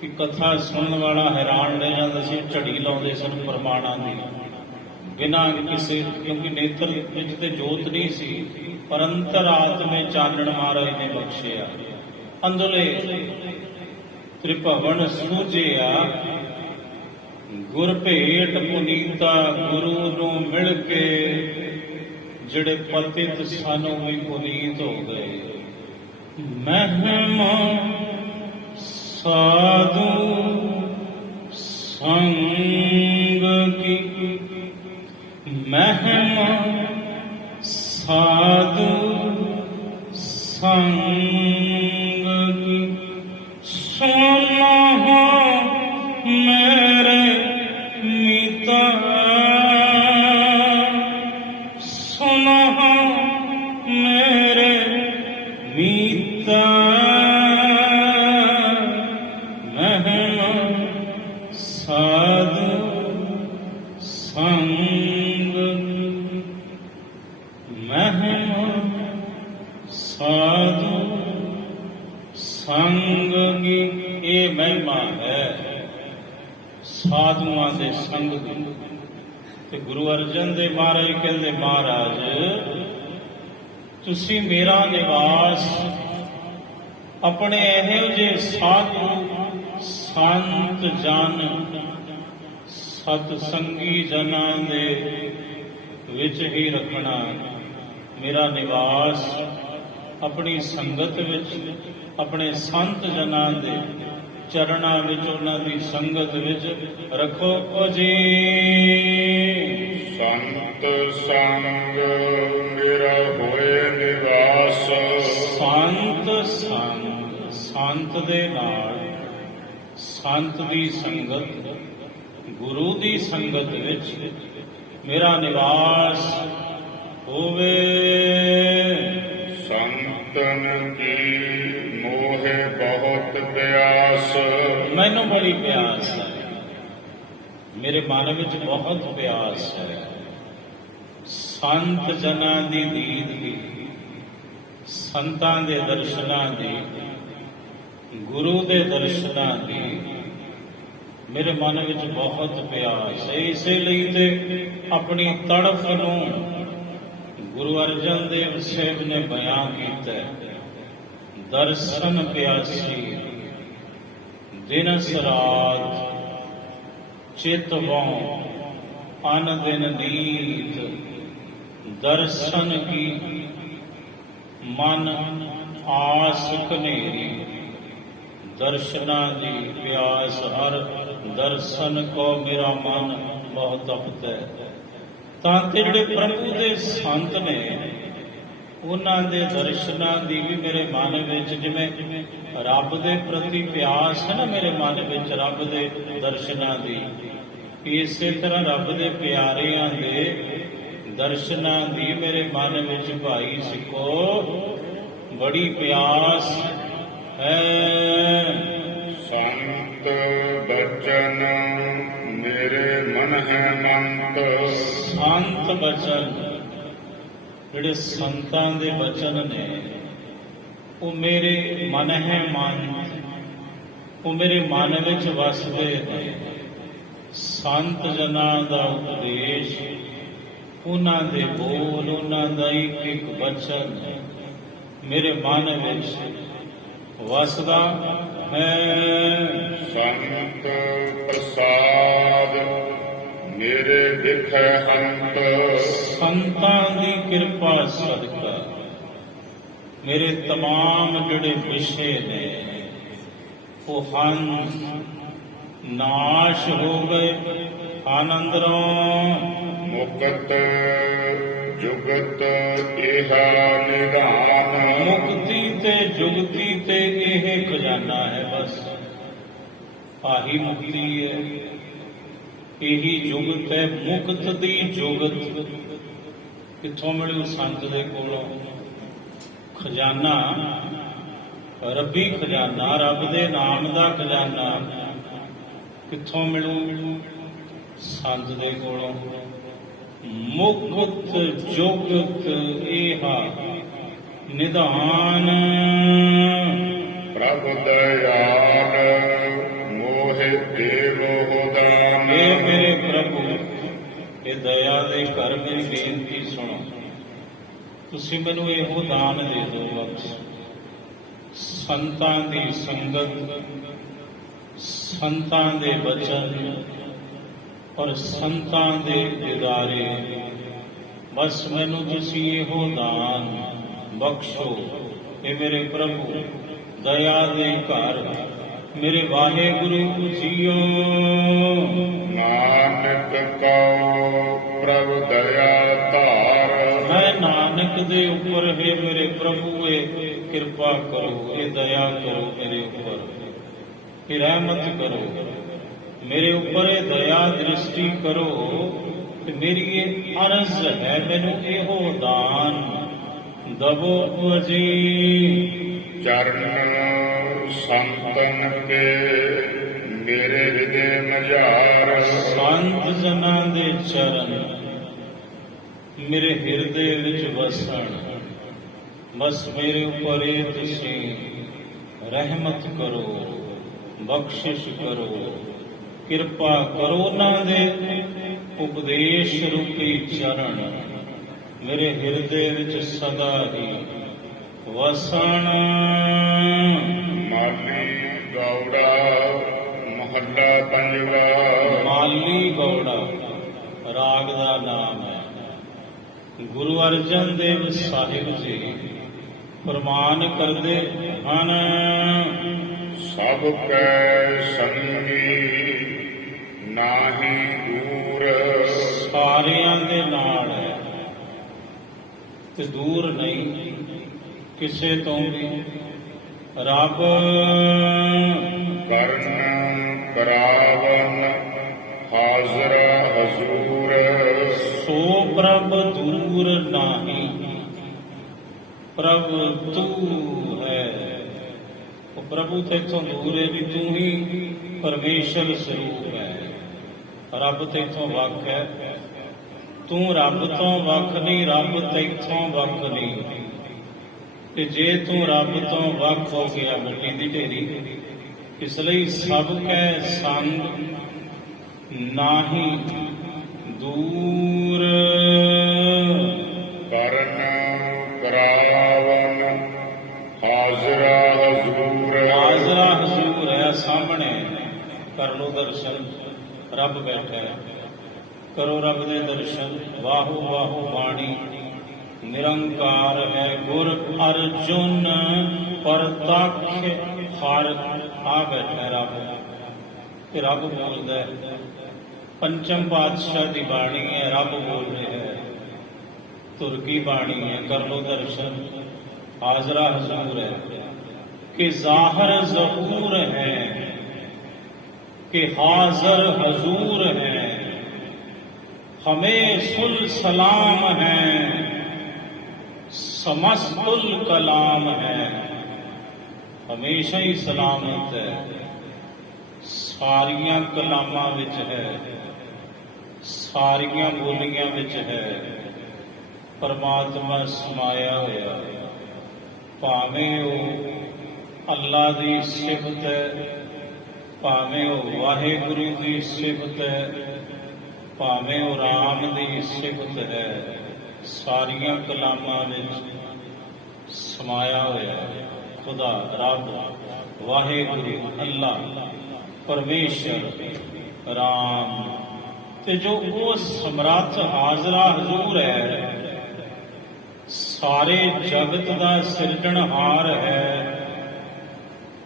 ਕਿ ਕਥਾ ਸੁਣਨ ਵਾਲਾ ਹੈਰਾਨ ਰਹਿ ਜਾਂਦਾ ਸੀ। ਝੜੀ ਲਾਉਂਦੇ ਸਨ ਪ੍ਰਮਾਣਾਂ ਦੀ, ਬਿਨਾਂ ਕਿਸੇ, ਕਿਉਂਕਿ ਨੇਤਰ ਵਿੱਚ ਤੇ ਜੋਤ ਨਹੀਂ ਸੀ, ਪਰ ਅੰਤਰਾਤਮੇ ਚਾਨਣ ਮਹਾਰਾਜ ਨੇ ਬਖਸ਼ਿਆ। ਅੰਦਲੇ ਤ੍ਰਿਭਵਨ ਸੂਝਿਆ, ਗੁਰ ਭੇਟ ਪੁਨੀਤਾ, ਗੁਰੂ ਨੂੰ ਮਿਲ ਕੇ ਜਿਹੜੇ ਪਤਿਤ ਸਨ ਉਹ ਵੀ ਪੁਨੀਤ ਹੋ ਗਏ। ਮਹਿਮਾ ਸਾਧੂ ਸੰਗ ਕੀ, ਮਹਿਮਾ ਸਾਧੂ ਸੰਗ ਕੀ ਸੁਨਹੁ ਮੇਰੇ ਮੀਤਾ ਸੁਨਹੁ ਮੇਰੇ ਮੀਤਾ ਮਹਿਮਾ ਸਾਧੂ ਸੰਗ ਮਹਿਮਾ ਸਾਧੂ ਸੰਗ ਕੀ ਇਹ ਮਹਿਮਾ ਹੈ ਸਾਧੂਆਂ ਦੇ ਸੰਗ ਦੀ। ਤੇ ਗੁਰੂ ਅਰਜਨ ਦੇਵ ਮਹਾਰਾਜ ਕਹਿੰਦੇ, ਮਹਾਰਾਜ ਤੁਸੀਂ ਮੇਰਾ ਨਿਵਾਸ ਆਪਣੇ ਇਹੋ ਜਿਹੇ ਸਾਧੂ ਸੰਤ ਜਨ ਸਤ ਸੰਗੀ ਜਨਾਂ ਦੇ ਵਿੱਚ ਹੀ ਰੱਖਣਾ। ਮੇਰਾ ਨਿਵਾਸ ਆਪਣੀ ਸੰਗਤ ਵਿੱਚ, ਆਪਣੇ ਸੰਤ ਜਨਾਂ ਦੇ ਚਰਨਾਂ ਵਿੱਚ, ਉਹਨਾਂ ਦੀ ਸੰਗਤ ਵਿੱਚ ਰੱਖੋ। ਓ ਜੀ ਸੰਤ ਸੰਗ ਮੇਰਾ ਹੋਏ ਨਿਵਾਸ। ਸੰਤ ਸੰਗ, ਸੰਤ ਦੇ ਨਾਲ, ਸੰਤ ਦੀ ਸੰਗਤ, ਗੁਰੂ ਦੀ ਸੰਗਤ ਵਿੱਚ ਮੇਰਾ ਨਿਵਾਸ ਹੋਵੇ। ਸੰਤਨ ਕੀ ਮੋਹਿ ਬਹੁਤ ਪਿਆਸ। ਮੈਨੂੰ ਬੜੀ ਪਿਆਸ ਹੈ, ਮੇਰੇ ਮਨ ਵਿੱਚ ਬਹੁਤ ਪਿਆਸ ਹੈ ਸੰਤ ਜਨਾਂ ਦੀ ਦੀਦ ਦੀ, ਸੰਤਾਂ ਦੇ ਦਰਸ਼ਨਾਂ ਦੀ, ਗੁਰੂ ਦੇ ਦਰਸ਼ਨਾਂ ਦੀ ਮੇਰੇ ਮਨ ਵਿੱਚ ਬਹੁਤ ਪਿਆਸ ਹੈ। ਇਸੇ ਲਈ ਤੇ ਆਪਣੀ ਤੜਫ ਨੂੰ ਗੁਰੂ ਅਰਜਨ ਦੇਵ ਸਾਹਿਬ ਨੇ ਬਿਆਨ ਕੀਤਾ ਹੈ। ਦਰਸ਼ਨ ਪਿਆਸੀ ਦਿਨਸ ਰਾਤ ਚਿਤ ਵਉ ਅਨ ਦਿਨ ਨੀਤ। ਦਰਸ਼ਨ ਕੀ ਮਨ ਆਸ ਕਨੇਰੀ। ਦਰਸ਼ਨਾਂ ਦੀ ਪਿਆਸ ਹਰ ਦਰਸ਼ਨ ਕੋ ਮੇਰਾ ਮਨ ਬਹੁਤ ਤਪਤ ਹੈ। ਤਾਂ ਤੇ ਜਿਹੜੇ ਪ੍ਰਭੂ ਦੇ ਸੰਤ ਨੇ ਉਹਨਾਂ ਦੇ ਦਰਸ਼ਨਾਂ ਦੀ ਵੀ ਮੇਰੇ ਮਨ ਵਿੱਚ, ਜਿਵੇਂ ਰੱਬ ਦੇ ਪ੍ਰਤੀ ਪਿਆਸ ਹੈ ਨਾ ਮੇਰੇ ਮਨ ਵਿੱਚ ਰੱਬ ਦੇ ਦਰਸ਼ਨਾਂ ਦੀ, ਇਸੇ ਤਰ੍ਹਾਂ ਰੱਬ ਦੇ ਪਿਆਰਿਆਂ ਦੇ ਦਰਸ਼ਨਾਂ ਦੀ ਮੇਰੇ ਮਨ ਵਿੱਚ ਭਾਈ ਸਿੱਖੋ ਬੜੀ ਪਿਆਸ ਹੈ। ਸੰਤ ਬਚਨ ਮੇਰੇ ਮਨ ਹੈ ਮੰਤ। ਸੰਤ ਬਚਨ, ਜਿਹੜੇ ਸੰਤਾਂ ਦੇ ਬਚਨ ਨੇ ਉਹ ਮੇਰੇ ਮਨ ਹੈ ਮੰਤ, ਉਹ ਮੇਰੇ ਮਨ ਵਿੱਚ ਵਸਦੇ ਨੇ। ਸੰਤ ਜਨਾਂ ਦਾ ਉਪਦੇਸ਼, ਉਹਨਾਂ ਦੇ ਬੋਲ, ਉਹਨਾਂ ਦਾ ਇੱਕ ਇੱਕ ਬਚਨ ਮੇਰੇ ਮਨ ਵਿੱਚ ਵਸਦਾ ਹੈ। ਸੰਤ ਪ੍ਰਸਾਦ ਮੇਰੇ ਦਿਖੈ ਹੰਤ। ਸੰਤਾਂ ਦੀ ਕਿਰਪਾ ਸਦਕਾ ਮੇਰੇ ਤਮਾਮ ਜਿਹੜੇ ਵਿਸ਼ੇ ਨੇ ਉਹ ਹਨ ਨਾਸ਼ ਹੋ ਗਏ ਆਨੰਦਰੋਂ। ਮੁਕਤ ਜੁਗਤ ਇਹਾ ਨਿਧਾਨ। ਮੁਕਤੀ ਤੇ ਜੁਗਤੀ ਤੇ ਇਹ ਖਜ਼ਾਨਾ ਹੈ, ਬਸ ਆਹੀ ਮੁਕਤੀ ਹੈ, ਇਹੀ ਜੁਗਤ ਹੈ। ਮੁਕਤ ਦੀ ਜੁਗਤ ਕਿੱਥੋਂ ਮਿਲੂ? ਸੰਤ ਦੇ ਕੋਲੋਂ। ਖਜ਼ਾਨਾ ਰੱਬੀ ਖਜ਼ਾਨਾ, ਰੱਬ ਦੇ ਨਾਮ ਦਾ ਖਜ਼ਾਨਾ ਕਿੱਥੋਂ ਮਿਲੂ? ਸੰਤ ਦੇ ਕੋਲੋਂ। ਮੁਕਤ ਜੁਗਤ ਇਹਾ ਨਿਧਾਨ। ਪ੍ਰਭ ਦਇਆਲ ਮੋਹਿ ਦੇਵੋ ਦਾਨ। ਇਹ ਮੇਰੇ ਪ੍ਰਭੂ, ਇਹ ਦਇਆ ਦੇ ਘਰ ਮੇਰੀ ਬੇਨਤੀ ਸੁਣੋ, ਤੁਸੀਂ ਮੈਨੂੰ ਇਹੋ ਦਾਨ ਦੇ ਦਿਓ ਬਖਸ਼। ਸੰਤਾਂ ਦੀ ਸੰਗਤ, ਸੰਤਾਂ ਦੇ ਬਚਨ ਔਰ ਸੰਤਾਂ ਦੇ ਦਿਦਾਰੇ, ਬਸ ਮੈਨੂੰ ਤੁਸੀਂ ਇਹੋ ਦਾਨ ਬਖਸ਼ੋ। ਇਹ ਮੇਰੇ ਪ੍ਰਭੂ ਦਇਆ ਦੇ ਘਰ ਮੇਰੇ ਵਾਹਿਗੁਰੂ ਜੀਓ। ਨਾਨਕ ਕਉ ਪ੍ਰਭ ਦਇਆ ਧਾਰ। ਮੈਂ ਨਾਨਕ ਦੇ ਉੱਪਰ ਹੈ ਮੇਰੇ ਪ੍ਰਭੂ, ਕਿਰਪਾ ਕਰੋ, ਇਹ ਦਇਆ ਕਰੋ ਮੇਰੇ ਉੱਪਰ, ਇਹ ਰਹਿਮਤ ਕਰੋ ਮੇਰੇ ਉੱਪਰ, ਇਹ ਦਇਆ ਦ੍ਰਿਸ਼ਟੀ ਕਰੋ ਤੇ ਮੇਰੀ ਇਹ ਅਰਜ਼ ਹੈ, ਮੈਨੂੰ ਇਹੋ ਦਾਨ ਦਵੋ ਜੀ। ਚਰਨ ਸੰਤਨ ਕੇ ਮੇਰੇ ਹਿਰਦੇ ਮਝਾਰ, ਸੰਤ ਜਨਾਂ ਦੇ ਚਰਨ ਮੇਰੇ ਹਿਰਦੇ ਵਿੱਚ ਵਸਣ, ਬਸ ਮੇਰੇ ਉੱਪਰ ਇਹ ਤੁਸੀਂ ਰਹਿਮਤ ਕਰੋ, ਬਖਸ਼ਿਸ਼ ਕਰੋ, ਕਿਰਪਾ ਕਰੋ। ਉਹਨਾਂ ਦੇ ਉਪਦੇਸ਼ ਰੂਪੀ ਚਰਨ ਮੇਰੇ ਹਿਰਦੇ ਵਿੱਚ ਸਦਾ ਹੀ ਵਸਣ। ਮਾਲੀ ਗੌੜਾ ਮਹੱਲਾ ਪੰਜਵਾ। ਮਾਲੀ ਗੌੜਾ ਰਾਗ ਦਾ ਨਾਮ ਹੈ। ਗੁਰੂ ਅਰਜਨ ਦੇਵ ਸਾਹਿਬ ਜੀ ਫਰਮਾਨ ਕਰਦੇ ਹਨ, ਸਭ ਕੈ ਸੰਗੀ ਨਾਹੀ ਦੂਰ, ਸਾਰਿਆਂ ਦੇ ਨਾਲ ਹੈ ਤੇ ਦੂਰ ਨਹੀਂ ਕਿਸੇ ਤੋਂ ਵੀ। ਰੱਬ ਕਰਨ ਕਰਾਵਨ ਹਾਜ਼ਰ ਹਜ਼ੂਰ, ਸੋ ਪ੍ਰਭ ਦੂਰ ਨਾਹੀ, ਪ੍ਰਭ ਤੂੰ ਹੈ। ਉਹ ਪ੍ਰਭੂ ਤੇਥੋਂ ਦੂਰ ਹੈ ਵੀ ਤੂੰ ਹੀ ਪਰਮੇਸ਼ਰ ਸਰੂਪ ਹੈ। ਰੱਬ ਤੇਥੋਂ ਵੱਖ ਹੈ, ਤੂੰ ਰੱਬ ਤੋਂ ਵੱਖ ਨਹੀਂ, ਰੱਬ ਤੇਥੋਂ ਵੱਖ ਨਹੀਂ। ਤੇ ਜੇ ਤੂੰ ਰੱਬ ਤੋਂ ਵੱਖ ਹੋ ਗਿਆ ਮਿੱਟੀ ਦੀ ਢੇਰੀ, ਇਸ ਲਈ ਸਭ ਕੈ ਸੰਗ ਨਾਹੀ ਦੂਰ। ਕਰਨ ਕਰਾਵਨ ਹਾਜ਼ਰਾ ਹਜ਼ੂਰ, ਹਾਜ਼ਰਾ ਹਜ਼ੂਰ ਹੈ ਸਾਹਮਣੇ, ਕਰ ਲੋ ਦਰਸ਼ਨ, ਰੱਬ ਬੈਠਾ ਹੈ, ਕਰੋ ਰੱਬ ਦੇ ਦਰਸ਼ਨ। ਵਾਹੋ ਵਾਹੋ ਬਾਣੀ ਨਿਰੰਕਾਰ ਹੈ, ਗੁਰ ਅਰਜੁਨ ਪਰਤੱਖ ਹਰ ਆ ਬੈਠਾ ਹੈ ਰੱਬ, ਤੇ ਰੱਬ ਬੋਲਦਾ ਹੈ। ਪੰਚਮ ਪਾਤਸ਼ਾਹ ਦੀ ਬਾਣੀ ਹੈ, ਰੱਬ ਬੋਲ ਰਿਹਾ ਹੈ। ਧੁਰ ਕੀ ਬਾਣੀ ਹੈ, ਕਰ ਲੋ ਦਰਸ਼ਨ। ਹਾਜ਼ਰਾ ਹਜ਼ੂਰ ਹੈ ਕਿ ਜ਼ਾਹਰ ਜ਼ਹੂਰ ਹੈ, कि हाजर हजूर है, हमें सुल सलाम है, समस्तुल कलाम है। हमेशा ही सलामत है, सारिया कलामां विच है, सारिया बोलियां विच है परमात्मा समाया होया। भावें वो अल्लाह दी सिफत है, भावें वो वाहेगुरु की सिफत है, भावें वो राम की सिफत है, सारिया कलामां विच समाया होया खुदा रब वाहेगुरु अल्लाह परमेश्वर राम। ते जो वो समर्थ हाजरा हजूर है, सारे जगत का सिरजणहार है,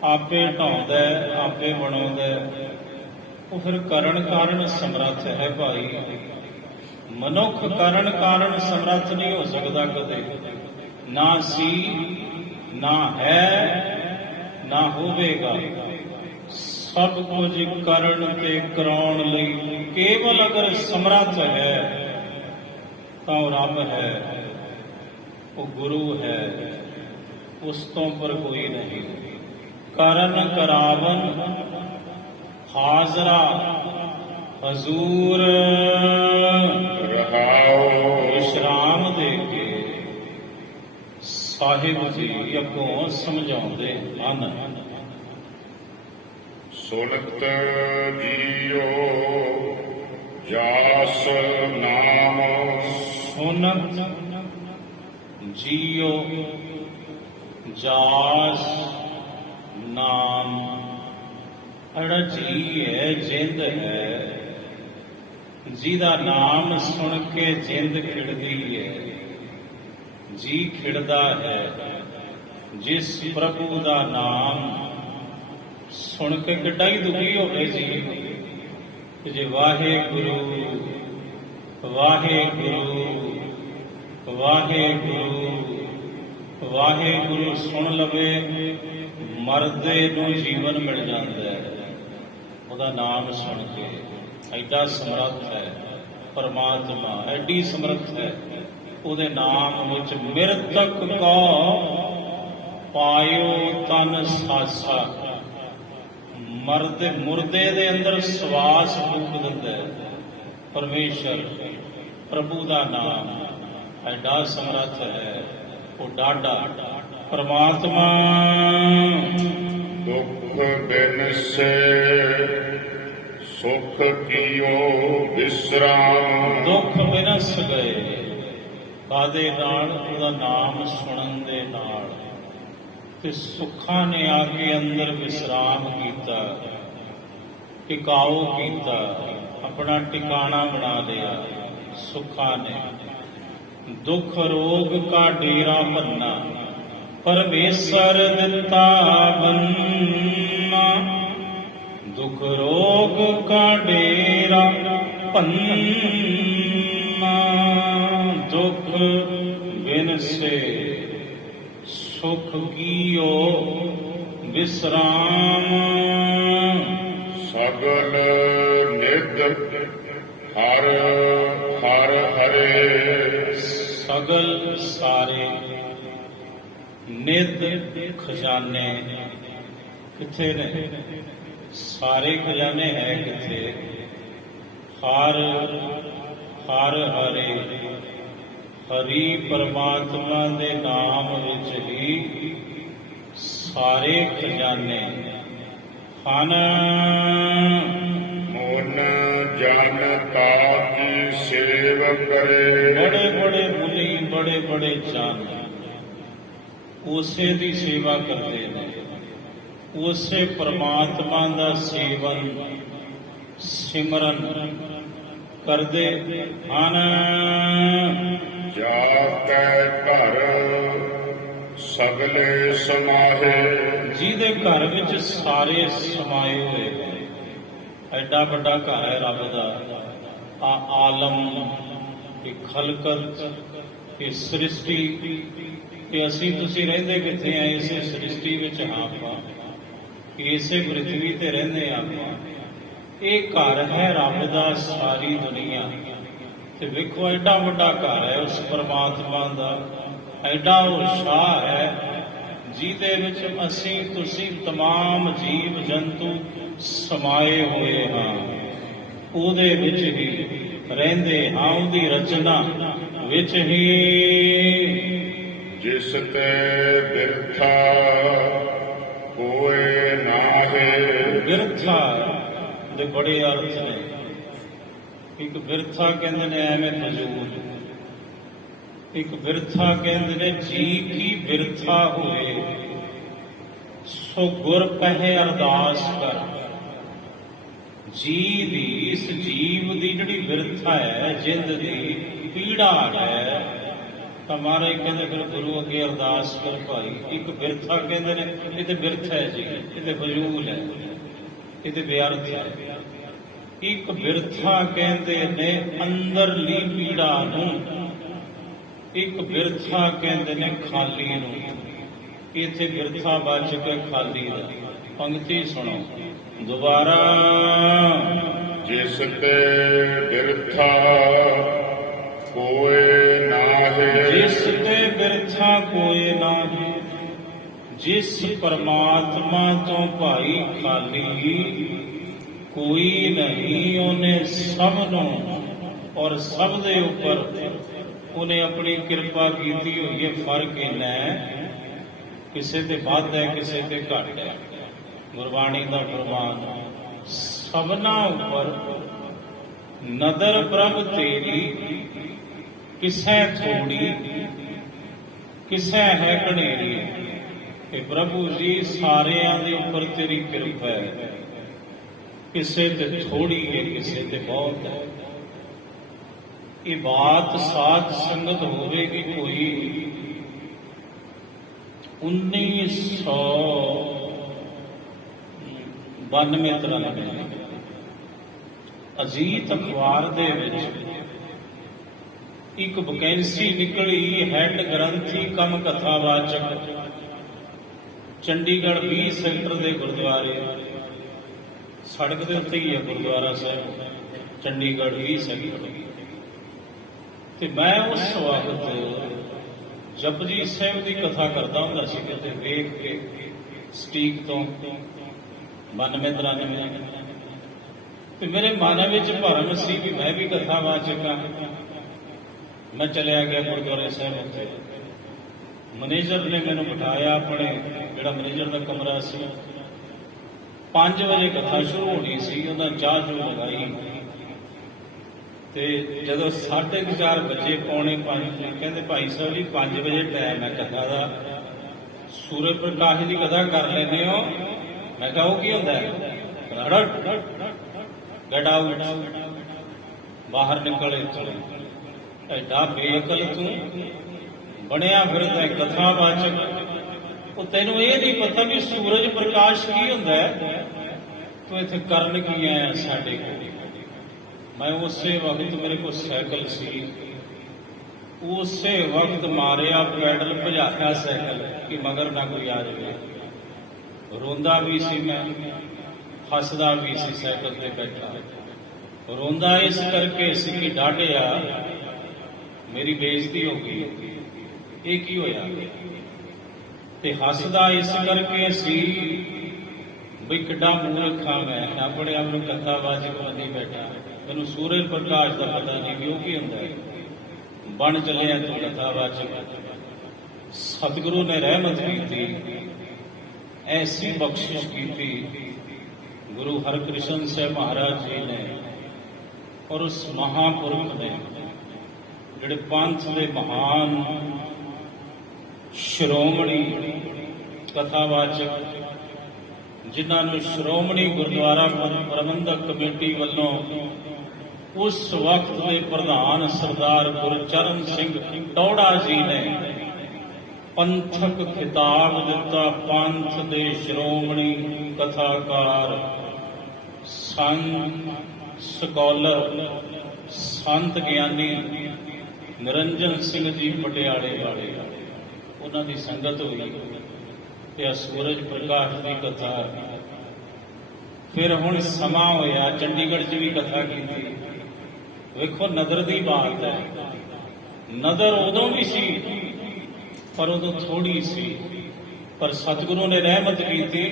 आपे ढाउंदा है, आपे बनाउंदा है, वो फिर करण कारण समर्थ है भाई। मनुख करण कारण समर्थ नहीं हो सकता कदे, ना सी ना है ना होवेगा। सब कुछ करण ते कराउण लई केवल अगर समर्थ है तो रब है, वो गुरु है, उस तो पर कोई नहीं। करण करावन हाजरा हजूर रहाओ। विश्राम दे के साहिब जी अगों समझाउंदे हन। सुनत जियो जास नाम, सुनत जियो जास नाम। अड़ा जी है, जिंद है, जिहदा नाम सुन के जिंद खिड़दी है, जी खिड़दा है। जिस प्रभु का नाम सुन के किड्डा ही दुखी हो गए जी, जे वाहे गुरु वाहे गुरु वाहे गुरु ਵਾਹਿਗੁਰੂ ਸੁਣ ਲਵੇ, ਮਰਦੇ ਨੂੰ ਜੀਵਨ ਮਿਲ ਜਾਂਦਾ ਹੈ ਉਹਦਾ ਨਾਮ ਸੁਣ ਕੇ। ਐਡਾ ਸਮਰੱਥ ਹੈ ਪਰਮਾਤਮਾ, ਐਡੀ ਸਮਰੱਥ ਹੈ ਉਹਦੇ ਨਾਮ ਵਿੱਚ। ਮਿਰਤਕ ਕੋ ਪਾਇਓ ਤਨ ਸਾਸਾ, ਮਰਦੇ ਮੁਰਦੇ ਦੇ ਅੰਦਰ ਸਵਾਸ ਫੂਕ ਦਿੰਦਾ ਹੈ ਪਰਮੇਸ਼ਰ। ਪ੍ਰਭੂ ਦਾ ਨਾਮ ਐਡਾ ਸਮਰੱਥ ਹੈ, ਉਹ ਡਾਢਾ ਪਰਮਾਤਮਾ। ਦੁਖ ਬਿਨਸੇ ਸੁਖ ਕੀਓ ਵਿਸਰਾਮ। ਦੁੱਖ ਬਿਨਸ ਗਏ ਕਾਹਦੇ ਨਾਲ? ਉਹਦਾ ਨਾਮ ਸੁਣਨ ਦੇ ਨਾਲ। ਤੇ ਸੁੱਖਾਂ ਨੇ ਆ ਕੇ ਅੰਦਰ ਵਿਸਰਾਮ ਕੀਤਾ, ਟਿਕਾਓ ਕੀਤਾ, ਆਪਣਾ ਟਿਕਾਣਾ ਬਣਾ ਲਿਆ ਸੁੱਖਾਂ ਨੇ। ਦੁੱਖ ਰੋਗ ਕਾ ਡੇਰਾ ਭੰਨਾ, ਪਰਮੇਸ਼ਰ ਦਿੱਤਾ ਬੰਨਾ। ਦੁਖ ਰੋਗ ਕਾ ਡੇਰਾ ਭੰਨਾ, ਦੁਖ ਬਿਨਸੇ ਸੁਖ ਕੀਓ ਵਿਸਰਾਮ। ਸਗਲ ਨਿਧ ਹਰ ਹਰ ਹਰੇ। ਸਗਲ ਸਾਰੇ ਨਿਧ ਖਜ਼ਾਨੇ ਕਿੱਥੇ ਨੇ? ਸਾਰੇ ਖਜ਼ਾਨੇ ਹੈ ਕਿੱਥੇ? ਹਰ ਹਰ ਹਰੇ, ਹਰੀ ਪਰਮਾਤਮਾ ਦੇ ਨਾਮ ਵਿੱਚ ਹੀ ਸਾਰੇ ਖਜ਼ਾਨੇ ਹਨ। ਮਨ ਜਨ ਤਾਕੀ ਸੇਵ ਕਰੇ। ਬੜੇ ਬੜੇ ਮੁਨੀ, ਬੜੇ ਬੜੇ ਜਨ ਉਸੇ ਦੀ ਸੇਵਾ ਕਰਦੇ ਨੇ, ਉਸੇ ਪਰਮਾਤਮਾ ਦਾ ਸੇਵਨ ਸਿਮਰਨ ਕਰਦੇ ਹਨ। ਜਾ ਕੈ ਘਰ ਸਗਲੇ ਸਮਾਹੇ। ਜਿਹਦੇ ਘਰ ਵਿੱਚ ਸਾਰੇ ਸਮਾਏ ਹੋਏ ਨੇ। ਐਡਾ ਵੱਡਾ ਘਰ ਹੈ ਰੱਬ ਦਾ। ਆ ਆਲਮ, ਇਹ ਖਲਕਤ, ਇਹ ਸ੍ਰਿਸ਼ਟੀ, ਇਹ ਅਸੀਂ ਤੁਸੀਂ ਰਹਿੰਦੇ ਕਿੱਥੇ ਆ? ਇਸੇ ਸ੍ਰਿਸ਼ਟੀ ਵਿੱਚ ਹਾਂ ਆਪਾਂ, ਇਸੇ ਪ੍ਰਿਥਵੀ ਤੇ ਰਹਿੰਦੇ ਆ ਆਪਾਂ। ਇਹ ਘਰ ਹੈ ਰੱਬ ਦਾ, ਸਾਰੀ ਦੁਨੀਆ। ਤੇ ਵੇਖੋ ਐਡਾ ਵੱਡਾ ਘਰ ਹੈ ਉਸ ਪਰਮਾਤਮਾ ਦਾ, ਐਡਾ ਉਤਸ਼ਾਹ ਹੈ ਜਿਹਦੇ ਵਿੱਚ ਅਸੀਂ ਤੁਸੀਂ ਤਮਾਮ ਜੀਵ ਜੰਤੂ ਸਮਾਏ ਹੋਏ ਹਾਂ। ਉਹਦੇ ਵਿੱਚ ਹੀ ਰਹਿੰਦੇ ਹਾਂ, ਉਹਦੀ ਰਚਨਾ ਵਿੱਚ ਹੀ। ਜਿਸ ਤੇ ਬਿਰਥਾ ਕੋਏ ਨਾਹੇ। ਬਿਰਥਾ ਦੇ ਬੜੇ ਅਰਥ ਨੇ। ਇੱਕ ਬਿਰਥਾ ਕਹਿੰਦੇ ਨੇ ਐਵੇਂ ਫਜ਼ੂਲ, ਇੱਕ ਬਿਰਥਾ ਕਹਿੰਦੇ ਨੇ ਜੀ ਕੀ ਬਿਰਥਾ ਹੋਏ ਸੋ ਗੁਰ ਪਹਿ ਅਰਦਾਸ ਕਰ। ਜੀ ਦੀ, ਇਸ ਜੀਵ ਦੀ ਜਿਹੜੀ ਬਿਰਥਾ ਹੈ, ਜਿੰਦ ਦੀ ਪੀੜਾ ਹੈ, ਤਾਂ ਮਹਾਰਾਜ ਕਹਿੰਦੇ ਫਿਰ ਗੁਰੂ ਅੱਗੇ ਅਰਦਾਸ ਕਰ ਭਾਈ। ਇੱਕ ਬਿਰਥਾ ਕਹਿੰਦੇ ਨੇ, ਇਹ ਤੇ ਬਿਰਥ ਹੈ ਜੀ, ਇਹ ਤੇ ਫਜ਼ੂਲ ਹੈ, ਇਹ ਤੇ ਬੇਅਰਥ ਹੈ। ਇੱਕ ਬਿਰਥਾ ਕਹਿੰਦੇ ਨੇ ਅੰਦਰਲੀ ਪੀੜਾ ਨੂੰ, ਇੱਕ ਬਿਰਥਾ ਕਹਿੰਦੇ ਨੇ ਖਾਲੀ ਨੂੰ। ਇੱਥੇ ਬਿਰਥਾ ਬਚ ਕੇ ਖਾਲੀ ਦਾ। ਪੰਕਤੀ ਸੁਣੋ ਦੁਬਾਰਾ। ਜਿਸ ਤੇ ਬਿਰਥਾ ਕੋਏ ਨਾਹੇ। ਜਿਸ ਤੇ ਬਿਰਥਾ ਕੋਏ ਨਾਹੀ, ਜਿਸ ਪਰਮਾਤਮਾ ਤੋਂ ਭਾਈ ਖਾਲੀ ਕੋਈ ਨਹੀਂ। ਉਹਨੇ ਸਭ ਨੂੰ ਔਰ ਸਭ ਦੇ ਉੱਪਰ ਉਹਨੇ ਆਪਣੀ ਕਿਰਪਾ ਕੀਤੀ ਹੋਈ ਹੈ। ਫਰਕ ਇੰਨਾ ਹੈ, ਕਿਸੇ ਤੇ ਵੱਧ ਹੈ, ਕਿਸੇ ਤੇ ਘੱਟ ਹੈ। ਗੁਰਬਾਣੀ ਦਾ ਫਰਮਾਨ ਸਭਨਾ ਉੱਪਰ ਨਦਰ ਪ੍ਰਭ ਤੇਰੀ, ਕਿਸੈ ਥੋੜੀ ਕਿਸੈ ਹੈ ਘਨੇਰੀ। ਇਹ ਪ੍ਰਭੂ ਜੀ ਸਾਰਿਆਂ ਦੇ ਉੱਪਰ ਤੇਰੀ ਕਿਰਪਾ ਹੈ, ਕਿਸੇ ਤੇ ਥੋੜੀ ਹੈ, ਕਿਸੇ ਤੇ ਬਹੁਤ ਹੈ। ਇਹ ਬਾਤ ਸਾਧ ਸੰਗਤ ਹੋਵੇਗੀ ਕੋਈ 1992-93 ਅਜੀਤ ਅਖਬਾਰ ਦੇ ਵਿੱਚ ਇੱਕ ਵੈਕੈਂਸੀ ਨਿਕਲੀ ਹੈਡ ਗ੍ਰੰਥੀ ਕਮ ਕਥਾਵਾਚਕ ਚੰਡੀਗੜ੍ਹ 20 ਸੈਕਟਰ ਦੇ ਗੁਰਦੁਆਰੇ, ਸੜਕ ਦੇ ਉੱਤੇ ਹੀ ਹੈ ਗੁਰਦੁਆਰਾ ਸਾਹਿਬ ਚੰਡੀਗੜ੍ਹ 20 ਸੈਕਟਰ। ਤੇ ਮੈਂ ਉਸ ਵਕਤ ਜਪਜੀ ਸਾਹਿਬ ਦੀ ਕਥਾ ਕਰਦਾ ਹੁੰਦਾ ਸੀ, ਕਿਤੇ ਵੇਖ ਕੇ ਸਟੀਕ ਤੋਂ 92-93। ਤੇ ਮੇਰੇ ਮਨ ਵਿੱਚ ਭਰਮ ਸੀ ਵੀ ਮੈਂ ਵੀ ਕਥਾਵਾਚਕ ਹਾਂ। ਮੈਂ ਚਲਿਆ ਗਿਆ ਗੁਰਦੁਆਰੇ ਸਾਹਿਬ ਉੱਤੇ। ਮੈਨੇਜਰ ਨੇ ਮੈਨੂੰ ਬਿਠਾਇਆ, ਆਪਣੇ ਜਿਹੜਾ ਮੈਨੇਜਰ ਦਾ ਕਮਰਾ ਸੀ। 5 ਵਜੇ ਕਥਾ ਸ਼ੁਰੂ ਹੋਣੀ ਸੀ, ਉਹਨਾਂ ਚਾਹ ਚੂਹ ਲਗਾਈ। ਤੇ ਜਦੋਂ 4:30 ਵਜੇ, ਪੌਣੇ 5, ਕਹਿੰਦੇ ਭਾਈ ਸਾਹਿਬ ਜੀ 5 ਵਜੇ ਟਾਈਮ ਹੈ ਕਥਾ ਦਾ, ਸੂਰਜ ਪ੍ਰਕਾਸ਼ ਦੀ ਕਥਾ ਕਰ ਲੈਂਦੇ ਹੋ। ਮੈਂ ਕਿਹਾ ਉਹ ਕੀ ਹੁੰਦਾ ਹੈ? ਗੈਟ ਆਊਟ, ਬਾਹਰ ਨਿਕਲ ਇੱਥੋਂ। ਐਡਾ ਬੇਅਕਲ ਤੂੰ ਬਣਿਆ ਫਿਰਦਾ ਕਥਾਵਾਚਕ। ਉਹ ਤੈਨੂੰ ਇਹ ਨਹੀਂ ਪਤਾ ਵੀ ਸੂਰਜ ਪ੍ਰਕਾਸ਼ ਕੀ ਹੁੰਦਾ ਹੈ? ਤੂੰ ਇੱਥੇ ਕਰਨ ਕੀ ਆਇਆ ਸਾਡੇ ਕੋਲ? ਮੈਂ ਉਸੇ ਵਕਤ, ਮੇਰੇ ਕੋਲ ਸਾਈਕਲ ਸੀ, ਉਸੇ ਵਕਤ ਮਾਰਿਆ ਪੈਡਲ, ਭਜਾਇਆ ਸਾਈਕਲ ਕਿ ਮਗਰ ਨਾ ਕੋਈ ਆ ਜਾਵੇ। ਰੋਂਦਾ ਵੀ ਸੀ ਮੈਂ, ਹੱਸਦਾ ਵੀ ਸੀ ਸਾਈਕਲ ਤੇ ਬੈਠਾ। ਰੋਂਦਾ ਇਸ ਕਰਕੇ ਸੀ ਕਿ ਡਾਢਿਆ ਮੇਰੀ ਬੇਇੱਜ਼ਤੀ ਹੋ ਗਈ, ਇਹ ਕੀ ਹੋਇਆ? ਤੇ ਹੱਸਦਾ ਇਸ ਕਰਕੇ ਸੀ ਵੀ ਕਿੱਡਾ ਮੂਰਖ ਹਾਂ ਮੈਂ, ਆਪਣੇ ਆਪ ਨੂੰ ਕਥਾਵਾਚਕ ਮੰਨੀ ਬੈਠਾ। ਮੈਨੂੰ ਸੂਰਜ ਪ੍ਰਕਾਸ਼ ਦਾ ਪਤਾ ਨਹੀਂ ਵੀ ਉਹ ਕੀ ਹੁੰਦਾ ਹੈ। ਬਣ ਚੱਲਿਆ ਤੂੰ ਕਥਾਵਾਚਕ। ਸਤਿਗੁਰੂ ਨੇ ਰਹਿਮਤ ਕੀਤੀ, ਐਸੀ ਬਖਸ਼ਿਸ਼ ਕੀਤੀ ਗੁਰੂ ਹਰਕ੍ਰਿਸ਼ਨ ਸਾਹਿਬ ਮਹਾਰਾਜ ਜੀ ਨੇ ਔਰ ਉਸ ਮਹਾਂਪੁਰਖ ਨੇ, ਜਿਹੜੇ ਪੰਥ ਦੇ ਮਹਾਨ ਸ਼੍ਰੋਮਣੀ ਕਥਾਵਾਚਕ, ਜਿਨ੍ਹਾਂ ਨੂੰ ਸ਼੍ਰੋਮਣੀ ਗੁਰਦੁਆਰਾ ਪ੍ਰਬੰਧਕ ਕਮੇਟੀ ਵੱਲੋਂ ਉਸ ਵਕਤ ਦੇ ਪ੍ਰਧਾਨ ਸਰਦਾਰ ਗੁਰਚਰਨ ਸਿੰਘ ਟੌੜਾ ਜੀ ਨੇ ਪੰਥਕ ਖਿਤਾਬ ਦਿੱਤਾ। ਪੰਥ ਦੇ ਸ਼੍ਰੋਮਣੀ ਕਥਾਕਾਰ, ਸੰਤ ਸਕਾਲਰ, ਸੰਤ ਗਿਆਨੀ ਨਿਰੰਜਨ ਸਿੰਘ ਜੀ ਪਟਿਆਲੇ ਵਾਲੇ, ਉਹਨਾਂ ਦੀ ਸੰਗਤ ਹੋਈ ਤੇ ਆ ਸੂਰਜ ਪ੍ਰਕਾਸ਼ ਦੀ ਕਥਾ। ਫਿਰ ਹੁਣ ਸਮਾਂ ਹੋਇਆ, ਚੰਡੀਗੜ੍ਹ 'ਚ ਵੀ ਕਥਾ ਕੀਤੀ। ਵੇਖੋ ਨਦਰ ਦੀ ਬਾਤ ਹੈ। ਨਦਰ ਉਦੋਂ ਵੀ ਸੀ ਪਰ ਉਦੋਂ ਥੋੜੀ ਸੀ, ਪਰ ਸਤਿਗੁਰੂ ਨੇ ਰਹਿਮਤ ਕੀਤੀ,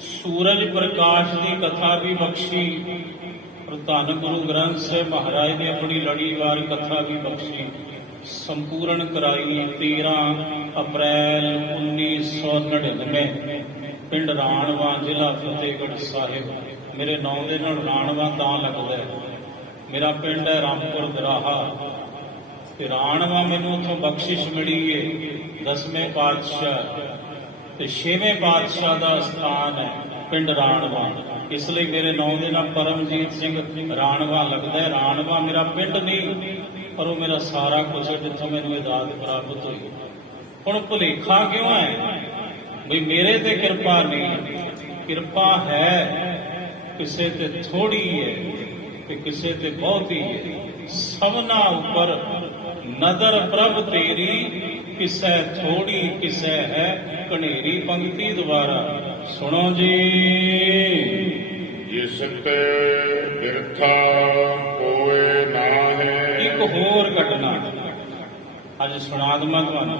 ਸੂਰਜ ਪ੍ਰਕਾਸ਼ ਦੀ ਕਥਾ ਵੀ ਬਖਸ਼ੀ। ਔਰ ਧੰਨ ਗੁਰੂ ਗ੍ਰੰਥ ਸਾਹਿਬ ਮਹਾਰਾਜ ਨੇ ਆਪਣੀ ਲੜੀਵਾਰ ਕਥਾ ਵੀ ਬਖਸ਼ੀ, ਸੰਪੂਰਨ ਕਰਾਈ। 13 ਅਪ੍ਰੈਲ 1999 ਪਿੰਡ ਰਾਣਵਾ, ਜ਼ਿਲ੍ਹਾ ਫਤਿਹਗੜ੍ਹ ਸਾਹਿਬ। ਮੇਰੇ ਨਾਂ ਦੇ ਨਾਲ ਰਾਣਵਾ ਤਾਂ ਲੱਗਦਾ ਹੈ, ਮੇਰਾ ਪਿੰਡ ਹੈ ਰਾਮਪੁਰ ਦਰਾਹਾ। ਤੇ ਰਾਣਵਾ ਮੈਨੂੰ ਉੱਥੋਂ ਬਖਸ਼ਿਸ਼ ਮਿਲੀ ਹੈ 10ਵੇਂ ਪਾਤਸ਼ਾਹ ਤੇ 6ਵੇਂ ਪਾਤਸ਼ਾਹ ਦਾ ਸਥਾਨ ਹੈ ਪਿੰਡ ਰਾਣਵਾ। ਇਸ ਲਈ ਮੇਰੇ ਨਾਂ ਦੇ ਨਾਲ ਪਰਮਜੀਤ ਸਿੰਘ ਰਾਣਵਾ ਲੱਗਦਾ ਹੈ। ਰਾਣਵਾ ਮੇਰਾ ਪਿੰਡ ਨਹੀਂ, ਪਰ ਉਹ ਮੇਰਾ ਸਾਰਾ ਕੁਝ, ਜਿੱਥੋਂ ਮੈਨੂੰ ਇਹ ਦਾਤ ਪ੍ਰਾਪਤ ਹੋਈ। ਹੁਣ ਭੁਲੇਖਾ ਕਿਉਂ ਹੈ ਵੀ ਮੇਰੇ ਤੇ ਕਿਰਪਾ ਨਹੀਂ? ਕਿਰਪਾ ਹੈ ਕਿਸੇ ਤੇ ਥੋੜੀ ਹੈ ਤੇ ਕਿਸੇ ਤੇ ਬਹੁਤੀ ਹੈ। ਸਭਨਾ ਉੱਪਰ ਨਦਰ ਪ੍ਰਭ ਤੇਰੀ, ਕਿਸੈ ਥੋੜੀ ਕਿਸੈ ਹੈ ਕਨੇਰੀ। ਪੰਕਤੀ ਦੁਬਾਰਾ ਸੁਣੋ ਜੀ। ਜਿਸ ਤੇ ਬਿਰਥਾ ਕੋਏ ਨਾਹੀ। ਇੱਕ ਹੋਰ ਘਟਨਾ ਅੱਜ ਸੁਣਾ ਦਵਾਂ ਤੁਹਾਨੂੰ,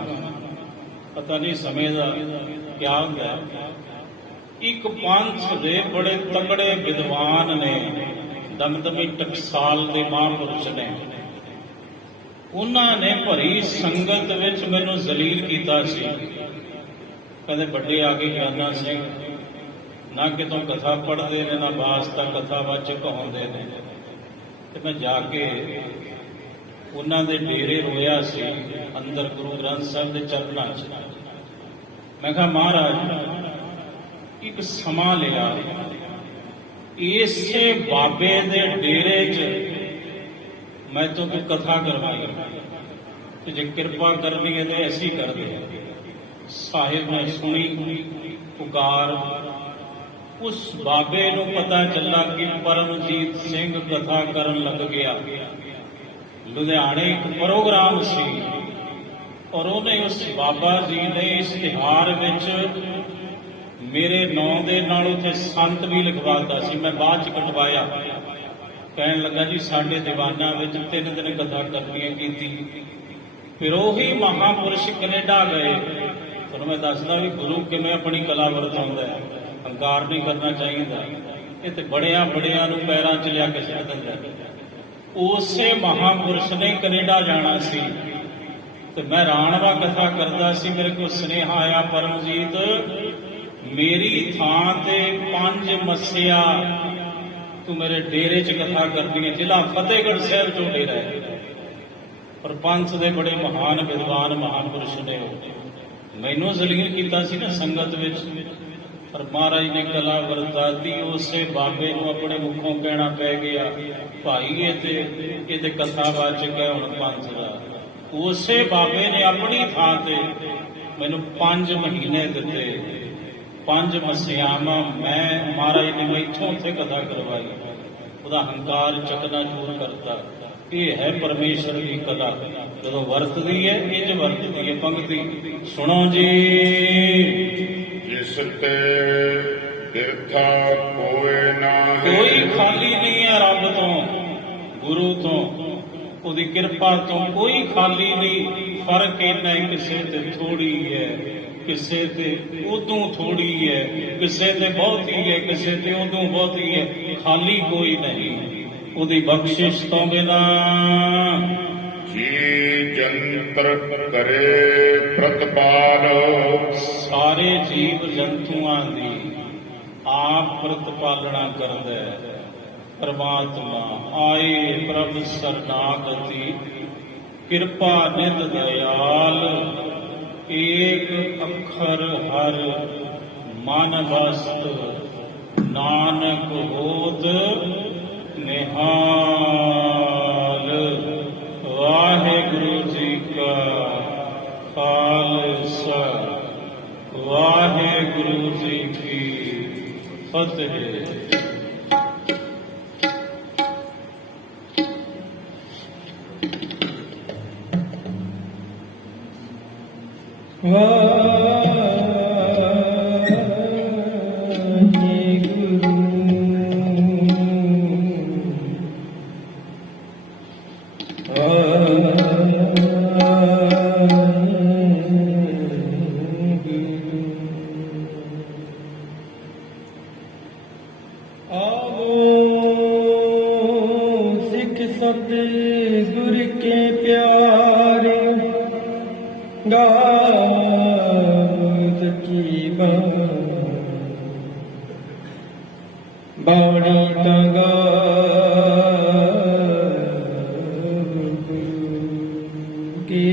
ਪਤਾ ਨਹੀਂ ਸਮੇਂ ਦਾ ਕਿਆ ਹੁੰਦਾ। ਇੱਕ ਪੰਥ ਦੇ ਬੜੇ ਤਕੜੇ ਵਿਦਵਾਨ ਨੇ, ਦਮਦਮੀ ਟਕਸਾਲ ਦੇ ਮਹਾਂਪੁਰਸ਼ ਨੇ, ਉਹਨਾਂ ਨੇ ਭਰੀ ਸੰਗਤ ਵਿੱਚ ਮੈਨੂੰ ਜ਼ਲੀਲ ਕੀਤਾ ਸੀ। ਕਹਿੰਦੇ ਵੱਡੇ ਆ ਕੇ ਗਿਆਨਾ ਸਿੰਘ ਨਾ ਕਿਤੋਂ ਕਥਾ ਪੜ੍ਹਦੇ ਨੇ, ਨਾ ਵਾਸਤਾ ਕਥਾਵਾਚਕ ਹੁੰਦੇ ਨੇ। ਤੇ ਮੈਂ ਜਾ ਕੇ ਉਹਨਾਂ ਦੇ ਡੇਰੇ ਰੋਇਆ ਸੀ, ਅੰਦਰ ਗੁਰੂ ਗ੍ਰੰਥ ਸਾਹਿਬ ਦੇ ਚਰਨਾਂ 'ਚ। ਮੈਂ ਕਿਹਾ ਮਹਾਰਾਜ ਇੱਕ ਸਮਾਂ ਲਿਆ, ਇਸੇ ਬਾਬੇ ਦੇ ਡੇਰੇ 'ਚ ਮੈਂ ਤੋਂ ਕੋਈ ਕਥਾ ਕਰਵਾਈ, ਤੇ ਜੇ ਕਿਰਪਾ ਕਰਨੀ ਹੈ ਤੇ ਅਸੀਂ ਕਰਦੇ ਹਾਂ। ਸਾਹਿਬ ਨੇ ਸੁਣੀ ਪੁਕਾਰ। ਉਸ ਬਾਬੇ ਨੂੰ ਪਤਾ ਚੱਲਾ ਕਿ ਪਰਮਜੀਤ ਸਿੰਘ ਕਥਾ ਕਰਨ ਲੱਗ ਗਿਆ। ਲੁਧਿਆਣੇ ਇੱਕ ਪ੍ਰੋਗਰਾਮ ਸੀ ਔਰ ਉਹਨੇ ਉਸ ਬਾਬਾ ਜੀ ਨੇ ਇਸ਼ਤਿਹਾਰ ਵਿੱਚ ਮੇਰੇ ਨਾਂ ਦੇ ਨਾਲ ਉੱਥੇ ਸੰਤ ਵੀ ਲਿਖਵਾਤਾ ਸੀ। ਮੈਂ ਬਾਅਦ ਚ ਕਟਵਾਇਆ, ਕਹਿਣ ਲੱਗਾ ਜੀ ਸਾਡੇ ਦੀਵਾਨਾਂ ਵਿੱਚ 3 ਦਿਨ ਕਥਾ ਕਰਨੀਆਂ ਕੀਤੀ। ਫਿਰ ਉਹੀ ਮਹਾਂਪੁਰਸ਼ ਕੈਨੇਡਾ ਗਏ। ਤੁਹਾਨੂੰ ਮੈਂ ਦੱਸਦਾ ਵੀ ਗੁਰੂ ਕਿਵੇਂ ਆਪਣੀ ਕਲਾ ਵਰਤਾਉਂਦਾ ਹੈ। ਹੰਕਾਰ ਨਹੀਂ ਕਰਨਾ ਚਾਹੀਦਾ। ਇਹ ਤੇ ਬੜਿਆਂ ਨੂੰ ਪੈਰਾਂ 'ਚ ਲਿਆ ਕੇ ਸਿੱਟ ਦਿੰਦਾ। ਉਸੇ ਮਹਾਂਪੁਰਸ਼ ਨੇ ਕੈਨੇਡਾ ਜਾਣਾ ਸੀ ਤੇ ਮੈਂ ਰਾਣਵਾ ਕਥਾ ਕਰਦਾ ਸੀ। ਮੇਰੇ ਕੋਲ ਸੁਨੇਹਾ ਆਇਆ, ਪਰਮਜੀਤ ਮੇਰੀ ਥਾਂ ਤੇ 5 ਮੱਸਿਆ ਤੂੰ ਮੇਰੇ ਡੇਰੇ 'ਚ ਕਥਾ ਕਰਦੀ ਹੈ। ਜ਼ਿਲ੍ਹਾ ਫਤਿਹਗੜ੍ਹ ਸਾਹਿਬ ਚੋਂ ਡੇਰਾ ਹੈ, ਪਰ ਪੰਥ ਦੇ ਬੜੇ ਮਹਾਨ ਵਿਦਵਾਨ ਮਹਾਂਪੁਰਸ਼ ਨੇ ਮੈਨੂੰ ਜ਼ਲੀਲ ਕੀਤਾ ਸੀ ਨਾ ਸੰਗਤ ਵਿੱਚ। ਪਰ ਮਹਾਰਾਜ ਨੇ ਕਲਾ ਵਰਤਾਤੀ। ਉਸੇ ਬਾਬੇ ਨੂੰ ਆਪਣੇ ਮੁਖੋਂ ਕਹਿਣਾ ਪੈ ਗਿਆ, ਭਾਈ ਇਹਦੇ ਕਥਾਵਾਚਕ ਹੈ ਹੁਣ ਪੰਥ ਦਾ। ਉਸੇ ਬਾਬੇ ਨੇ ਆਪਣੀ ਥਾਂ ਤੇ ਮੈਨੂੰ 5 ਮਹੀਨੇ ਦਿੱਤੇ, 5 ਮੱਸਿਆਵਾਂ ਮੈਂ ਮਹਾਰਾਜ ਨੇ ਮੈਥੋਂ ਉੱਥੇ ਕਥਾ ਕਰਵਾਈ। ਉਹਦਾ ਹੰਕਾਰ ਚਕਨਾਚੂਰ ਕਰਤਾ। ਇਹ ਹੈ ਪਰਮੇਸ਼ਰ ਦੀ ਕਲਾ, ਜਦੋਂ ਵਰਤਦੀ ਹੈ ਇੰਜ ਵਰਤਦੀ ਹੈ। ਪੰਕਤੀ ਸੁਣੋ ਜੀ। ਜਿਸ ਤੇ ਬਿਰਥਾ ਕੋਇ ਨਾਹੀ। ਕੋਈ ਖਾਲੀ ਨਹੀਂ ਹੈ ਰੱਬ ਤੋਂ, ਗੁਰੂ ਤੋਂ, ਉਹਦੀ ਕਿਰਪਾ ਤੋਂ ਕੋਈ ਖਾਲੀ ਨਹੀਂ। ਫਰਕ ਇੰਨਾ ਹੀ ਕਿਸੇ ਤੇ ਥੋੜੀ ਹੈ, ਕਿਸੇ ਤੇ ਉਦੋਂ ਥੋੜੀ ਹੈ, ਕਿਸੇ ਤੇ ਬਹੁਤੀ ਹੈ, ਕਿਸੇ ਤੇ ਉਦੋਂ ਬਹੁਤੀ ਹੈ। ਖਾਲੀ ਕੋਈ ਨਹੀਂ ਉਹਦੀ ਬਖਸ਼ਿਸ਼ ਤੋਂ ਬਿਨਾਂ। ਜੀ ਜੰਤਰ ਕਰੇ ਪ੍ਰਤਪਾਲ। ਸਾਰੇ ਜੀਵ ਜੰਤੂਆਂ ਦੀ ਆਪ ਪ੍ਰਤਪਾਲਣਾ ਕਰਦਾ ਹੈ ਪਰਮਾਤਮਾ। ਆਏ ਪ੍ਰਭ ਸਰਨਾਗਤੀ ਕਿਰਪਾ ਨਿਧ ਦਇਆਲ। ਏਕ ਅੱਖਰ ਹਰ ਮਨ ਵਸਤ ਨਾਨਕ ਹੋਤ ਨਿਹਾਲ। ਵਾਹਿਗੁਰੂ ਜੀ ਕਾ ਖਾਲਸਾ, ਵਾਹਿਗੁਰੂ ਜੀ ਕੀ ਫਤਿਹ। सतगुर के प्यारे गाज की बाणी तगा के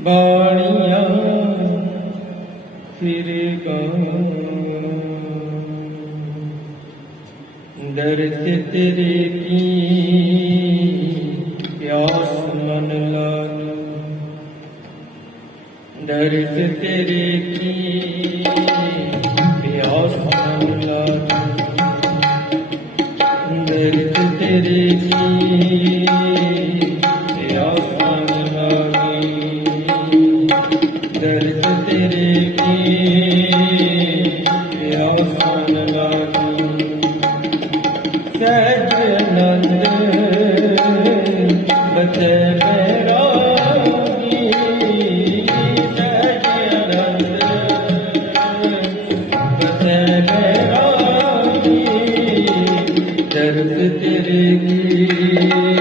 बाणिया फिर दर्द तेरे की प्यास मन लागी। दर्द तेरे की प्यास मन लागी। दर्द तेरे की प्यास मन लागी। दर्द तेरे की प्यास मन लागी। सहजानंद बचे बैरागी। सहजानंद बचे बैरागी। दर्द तेरे